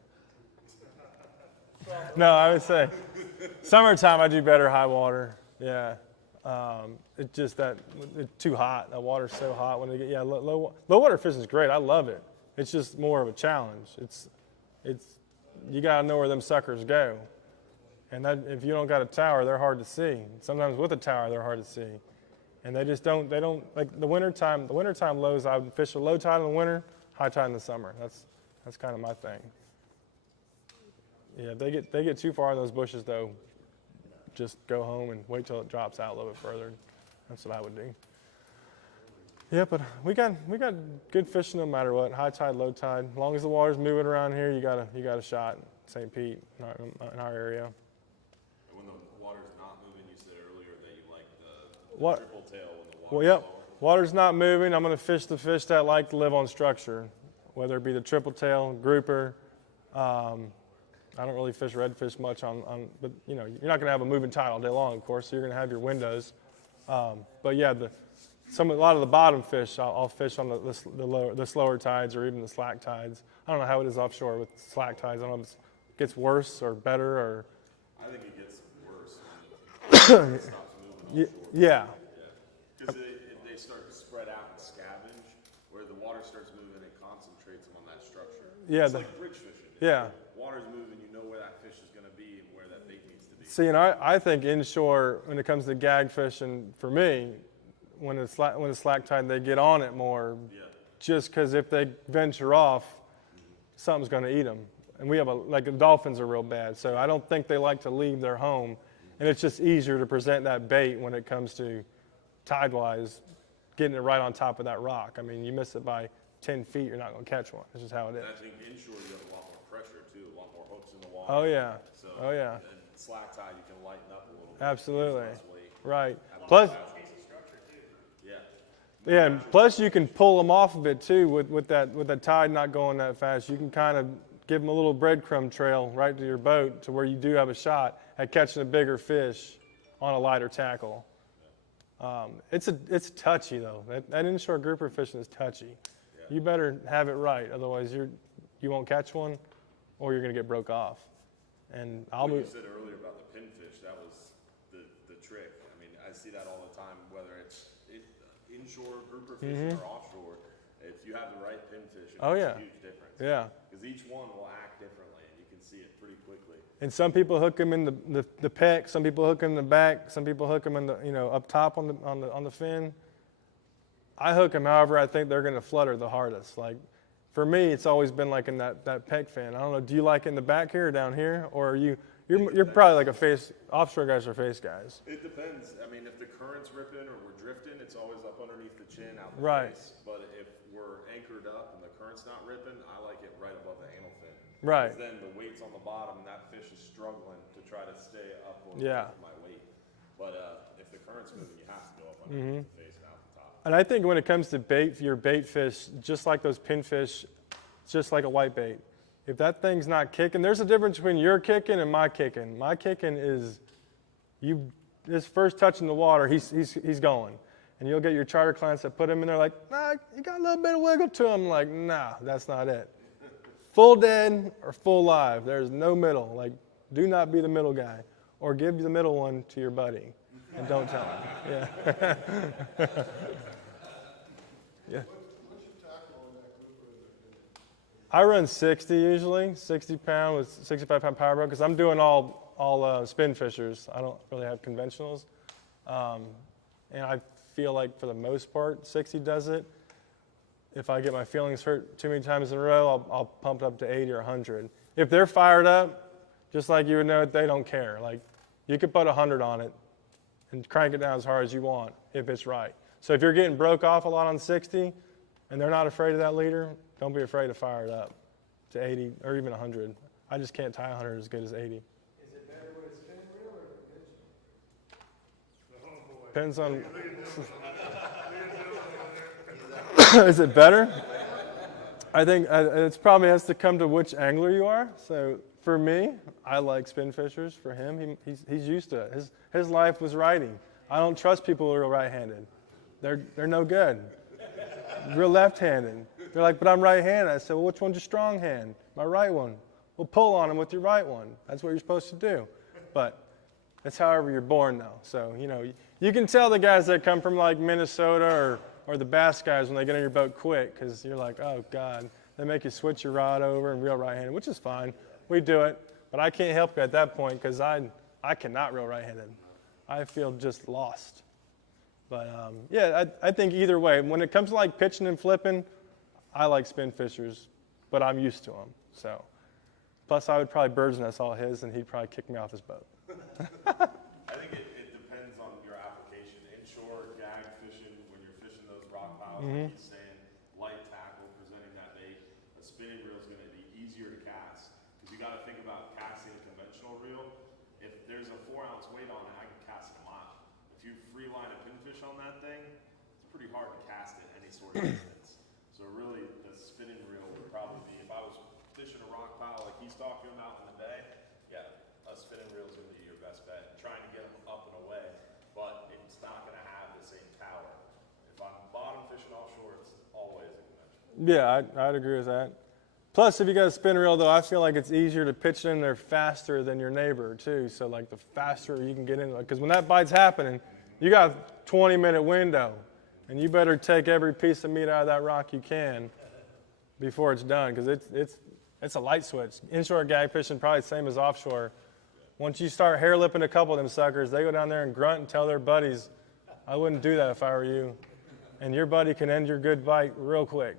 No, I would say summertime I do better high water. Yeah. It's just that it's too hot. The water's so hot when they get low water fishing is great. I love it. It's just more of a challenge. It's you gotta know where them suckers go. And that if you don't got a tower, they're hard to see. Sometimes with a tower they're hard to see. And they don't like the wintertime lows. I would fish a low tide in the winter, high tide in the summer. That's kind of my thing. Yeah, if they get too far in those bushes though, just go home and wait till it drops out a little bit further. That's what I would do. Yeah, but we got good fishing no matter what, high tide, low tide. As long as the water's moving around here, you got a shot. St. Pete in our area. And when the water's not moving, you said earlier that you like the triple tail when the water's lower. Water's not moving. I'm going to fish the fish that like to live on structure, whether it be the triple tail, grouper. I don't really fish redfish much but you're not going to have a moving tide all day long, of course. So you're going to have your windows. But yeah, a lot of the bottom fish I'll fish on the slower tides or even the slack tides. I don't know how it is offshore with slack tides. I don't know if it gets worse or better or. I think it gets worse when it stops moving offshore. Yeah. Because they start to spread out and scavenge, where the water starts moving, it concentrates them on that structure. Yeah. It's like bridge fishing. Yeah. Water's moving, you know where that fish is going to be and where that bait needs to be. See, and I think inshore, when it comes to gag fishing, for me, when it's slack tide, they get on it more. Yeah. Just because if they venture off, something's going to eat them. And we have the dolphins are real bad, so I don't think they like to leave their home. And it's just easier to present that bait when it comes to tide-wise, getting it right on top of that rock. You miss it by 10 feet, you're not going to catch one. This is how it is. And I think inshore you have a lot more pressure too, a lot more hooks in the water. Oh yeah. So, oh yeah. And slack tide you can lighten up a little bit. Absolutely. Less weight. Right. Plus. Yeah. Yeah, and plus you can pull them off of it too with that tide not going that fast. You can kind of give them a little breadcrumb trail right to your boat to where you do have a shot at catching a bigger fish on a lighter tackle. It's touchy though. That inshore grouper fishing is touchy. Yeah. You better have it right, otherwise you won't catch one, or you're gonna get broke off. And you said earlier about the pinfish, that was the trick. I see that all the time, whether it's inshore grouper fishing or offshore. If you have the right pinfish, it makes a huge difference. Yeah. Because each one will act differently, and you can see it pretty quickly. And some people hook them in the peck, some people hook them in the back, some people hook them in the up top on the fin. I hook them however I think they're going to flutter the hardest. Like for me, it's always been like in that peck fin. I don't know. Do you like it in the back here or down here, or are you You're probably like a face, offshore guys are face guys. It depends. I mean, if the current's ripping or we're drifting, it's always up underneath the chin, out the Right. face. But if we're anchored up and the current's not ripping, I like it right above the anal fin. Right. 'Cause then the weight's on the bottom and that fish is struggling to try to stay up with Yeah. my weight. But if the current's moving, you have to go up underneath the face and out the top. And I think when it comes to bait, your bait fish, just like those pinfish, just like a white bait. If that thing's not kicking, there's a difference between your kicking and my kicking. My kicking is, his first touching the water, he's going. And you'll get your charter clients that put him in there like, nah, you got a little bit of wiggle to him. Like, nah, that's not it. Full dead or full live. There's no middle. Like, do not be the middle guy. Or give the middle one to your buddy. And don't tell him. Yeah. Yeah. I run 60 usually, 60 pound with 65 pound power boat because I'm doing all spin fishers. I don't really have conventionals. And I feel like for the most part, 60 does it. If I get my feelings hurt too many times in a row, I'll pump it up to 80 or 100. If they're fired up, just like you would know, they don't care. Like you could put 100 on it and crank it down as hard as you want if it's right. So if you're getting broke off a lot on 60 and they're not afraid of that leader, don't be afraid to fire it up to 80 or even 100. I just can't tie 100 as good as 80. Is it better with a spinning reel or conventional? Depends on. Is it better? I think it probably has to come to which angler you are. So for me, I like spin fishers. For him, he's used to it. His life was righting. I don't trust people who are right-handed. They're no good. Real left-handed. They're like, but I'm right-handed. I said, well, which one's your strong hand? My right one. Well, pull on him with your right one. That's what you're supposed to do. But it's however you're born, though. So, you can tell the guys that come from like Minnesota or the Bass guys when they get on your boat quick because you're like, oh, God. They make you switch your rod over and reel right-handed, which is fine. We do it. But I can't help you at that point because I cannot reel right-handed. I feel just lost. But, yeah, I think either way. When it comes to like pitching and flipping, I like spin fishers, but I'm used to them. So, plus I would probably bird's nest all his, and he'd probably kick me off his boat. I think it depends on your application. Inshore gag fishing, when you're fishing those rock piles, like he's saying, light tackle, presenting that bait, a spinning reel is going to be easier to cast. Because you got to think about casting a conventional reel. If there's a 4-ounce weight on it, I can cast it a mile. If you free line a pinfish on that thing, it's pretty hard to cast it any sort of distance. So really, the spinning reel would probably be, if I was fishing a rock pile like he's talking about in the bay, yeah, a spinning reel is going to be your best bet. Trying to get them up and away, but it's not going to have the same power. If I'm bottom fishing offshore, it's always a conventional. Yeah, I'd agree with that. Plus, if you got a spin reel, though, I feel like it's easier to pitch in there faster than your neighbor, too. So, like, the faster you can get in, because when that bite's happening, you got a 20-minute window, and you better take every piece of meat out of that rock you can before it's done, because it's a light switch. Inshore gag fishing probably the same as offshore. Once you start hair lipping a couple of them suckers, they go down there and grunt and tell their buddies, I wouldn't do that if I were you. And your buddy can end your good bite real quick.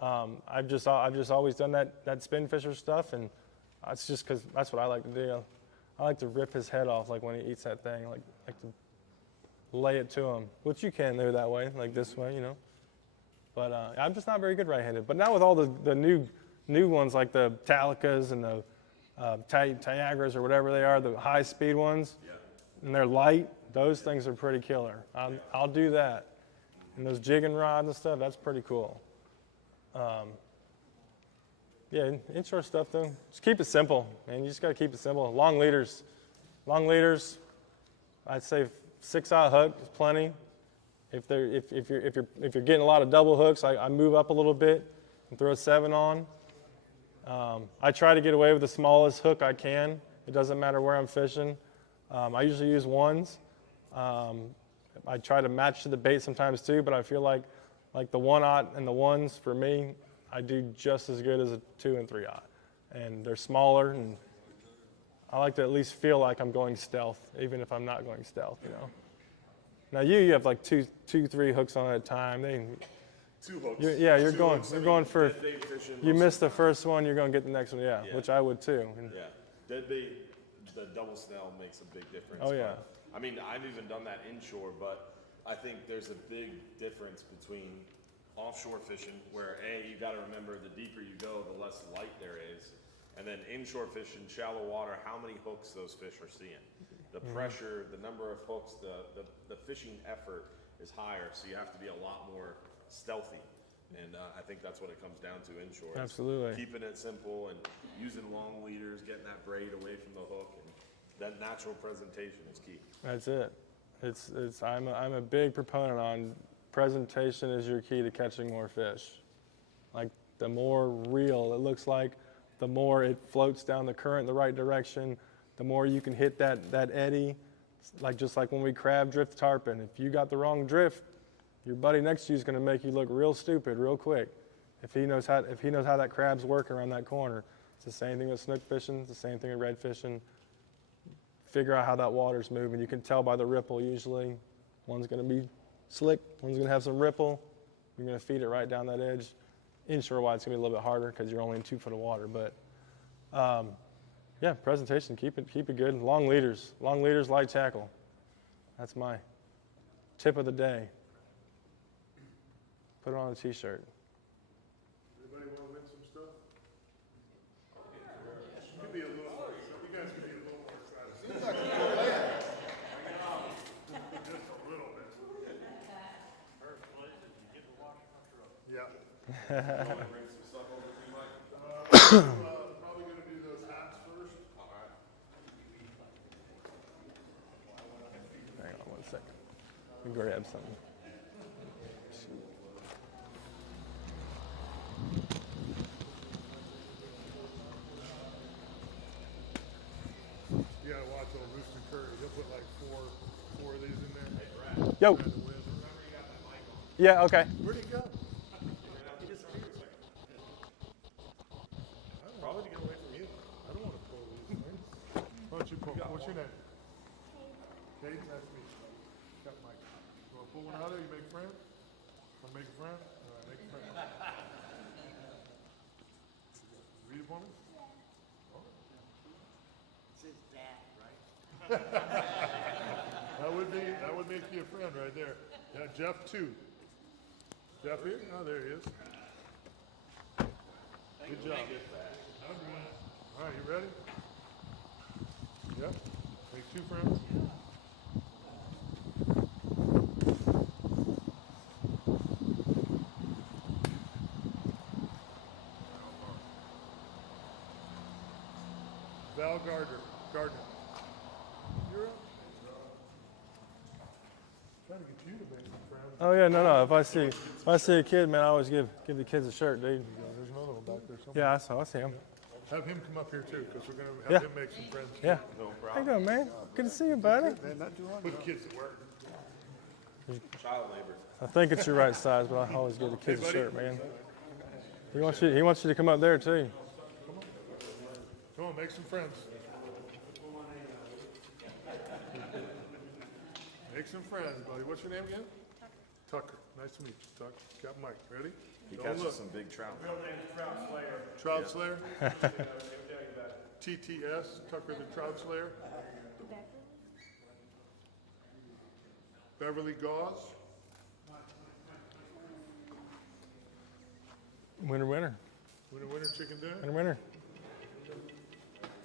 I've just always done that spin fisher stuff, and it's just because that's what I like to do. I like to rip his head off like when he eats that thing, like to lay it to him, which you can do that way, like this way, But I'm just not very good right-handed. But now with all the new ones like the Talicas and the Tiagras or whatever they are, the high-speed ones, and they're light, those things are pretty killer. I'll do that. And those jigging rods and stuff, that's pretty cool. Yeah, inshore stuff though, just keep it simple, man. You just got to keep it simple. Long leaders, I'd say 6-aught hook is plenty. If you're getting a lot of double hooks, I move up a little bit and throw a 7 on. I try to get away with the smallest hook I can. It doesn't matter where I'm fishing. I usually use 1s. I try to match to the bait sometimes too, but I feel like the 1-aught and the 1s for me, I do just as good as a 2 and 3-aught. And they're smaller, and I like to at least feel like I'm going stealth, even if I'm not going stealth, Now you have like two, 3 hooks on at a time. 2 hooks. You're going for. Dead bait fishing, You miss the first one, you're going to get the next one. Yeah, which I would too. And yeah, dead bait. the double snell makes a big difference. Oh, yeah. But, I mean, I've even done that inshore, but I think there's a big difference between offshore fishing, where you gotta remember the deeper you go, the less light there is. And then inshore fishing, shallow water, how many hooks those fish are seeing. The pressure, the number of hooks, the fishing effort is higher, so you have to be a lot more stealthy. And I think that's what it comes down to inshore. is Absolutely. Keeping it simple and using long leaders, getting that braid away from the hook, and that natural presentation is key. That's it. I'm a big proponent on presentation is your key to catching more fish. Like the more real it looks like, the more it floats down the current in the right direction, the more you can hit that eddy. Just like when we crab drift tarpon. If you got the wrong drift, your buddy next to you is going to make you look real stupid real quick. If he knows how that crab's working around that corner. It's the same thing with snook fishing. It's the same thing with red fishing. Figure out how that water's moving. You can tell by the ripple usually. One's going to be slick. One's going to have some ripple. You're going to feed it right down that edge. Inshore wide, it's going to be a little bit harder because you're only in 2 foot of water. But yeah, presentation, keep it good. Long leaders, light tackle. That's my tip of the day. Put it on a t-shirt. Anybody want to win some stuff? You could be a little more, you guys could be a little more excited. Just a little bit. First place, if you get to wash my truck. Yeah. Bring some stuff over to you, Mike? Probably gonna do those hats first. Hang on 1 second. Let me grab something. You gotta watch old Rooster Curry. He'll put like four of these in there. Yo. Trying to win. Yeah, okay. Where'd he go? Probably to get away from you. I don't wanna pull these things. Why don't you pull? What's your name? Kate, nice to meet you. Got Mike. You wanna pull one out of there? You make friends? Wanna make a friend? All right, make a friend. Read it for me? That would make you a friend right there. Yeah, Jeff too. Jeff here? Oh, there he is. Good job. All right, you ready? Yep. Make 2 friends. Val Gardner. You're up. Trying to get you to make some friends. Oh yeah, no. If I see a kid, man, I always give the kids a shirt, dude. There's another one back there somewhere. Yeah, I see him. Have him come up here too, because we're going to Yeah. have him make some friends. too. Yeah. How you doing, man? Good to see you, buddy. Put the kids to work. Child labor. I think it's your right size, but I always give the kids a buddy. shirt, man. He wants you to come up there too. Come on, make some friends. Make some friends, buddy. What's your name again? Tucker. Nice to meet you, Tucker. Got Mike. Ready? He Don't catches look. some big trout. Real name's Trout Slayer. Trout Slayer. He'll tell you that. TTS. Tucker the Trout Slayer. Beverly Gauze. Winner, Winner chicken dinner. winner.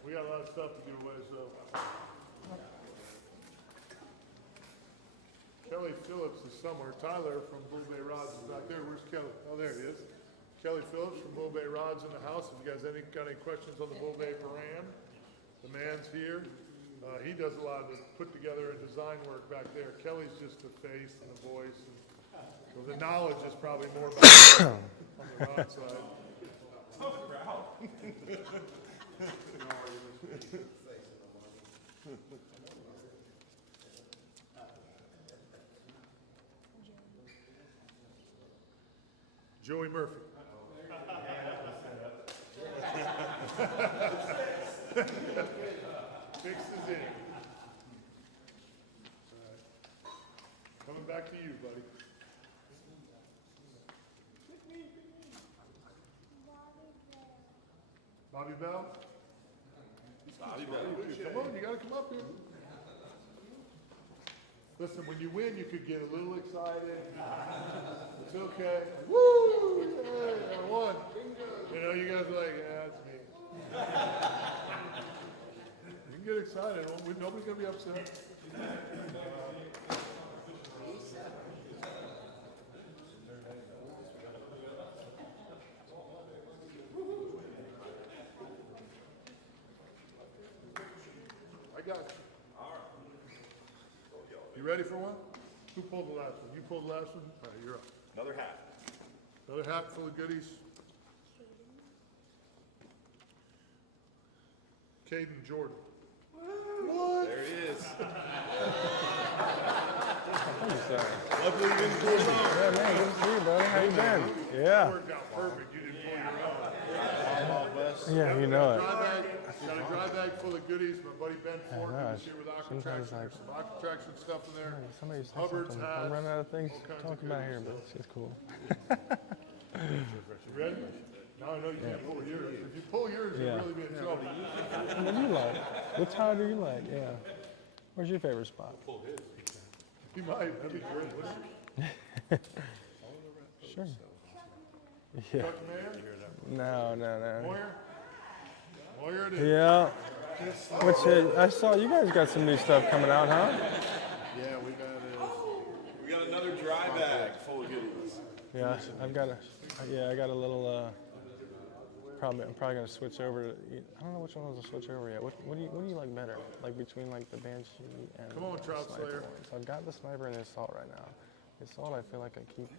We got a lot of stuff to give away, so. Kelly Phillips is somewhere. Tyler from Bull Bay Rods is back there. Where's Kelly? Oh, there he is. Kelly Phillips from Bull Bay Rods in the house. If you guys got any questions on the Bull Bay brand, the man's here. He does a lot of the put together and design work back there. Kelly's just the face and the voice. And, so the knowledge is probably more about on the rod side. Joey Murphy. Fixes in. Coming back to you, buddy. Bobby Bell? Come on, you gotta come up here. Listen, when you win, you could get a little excited. It's okay. Woo! Hey, I won. You know, you guys are like, yeah, that's me. You can get excited. Nobody's gonna be upset. I got you. You ready for one? Who pulled the last one? You pulled the last one? All right, you're up. Another hat. Another hat full of goodies. Caden Jordan. What? There he is. Luckily you didn't pull it off. Yeah, man, good to see you, brother. How you been? Yeah. Worked out perfect. You didn't pull your own. Yeah, you know it. Got a dry bag full of goodies. My buddy Ben Ford know, was here with sometimes Aquatraction. There's some Aquatraction stuff in there. Somebody said Hubbard's something. hats. I'm running out of things all to kinds talk of about goodies. here, but it's just cool. You ready? Now I know you can't pull yours. If you pull yours, Yeah. you'll really be in trouble. What do you like? What tie do you like? Yeah. Where's your favorite spot? You might. That'd be great. Sure. Yeah. Chuck Man? No. Moyer? Moyer it is. Yeah. Which I saw you guys got some new stuff coming out, huh? Yeah, we got We got another dry bag full of goodies. Yeah, I got a little. I'm probably gonna switch over to. I don't know which one to switch over yet. What do you like better? Like between like the Banshee and Come on, the Trout Sniper Slayer. one. So I've got the Sniper and the Assault right now. The Assault, I feel like I keep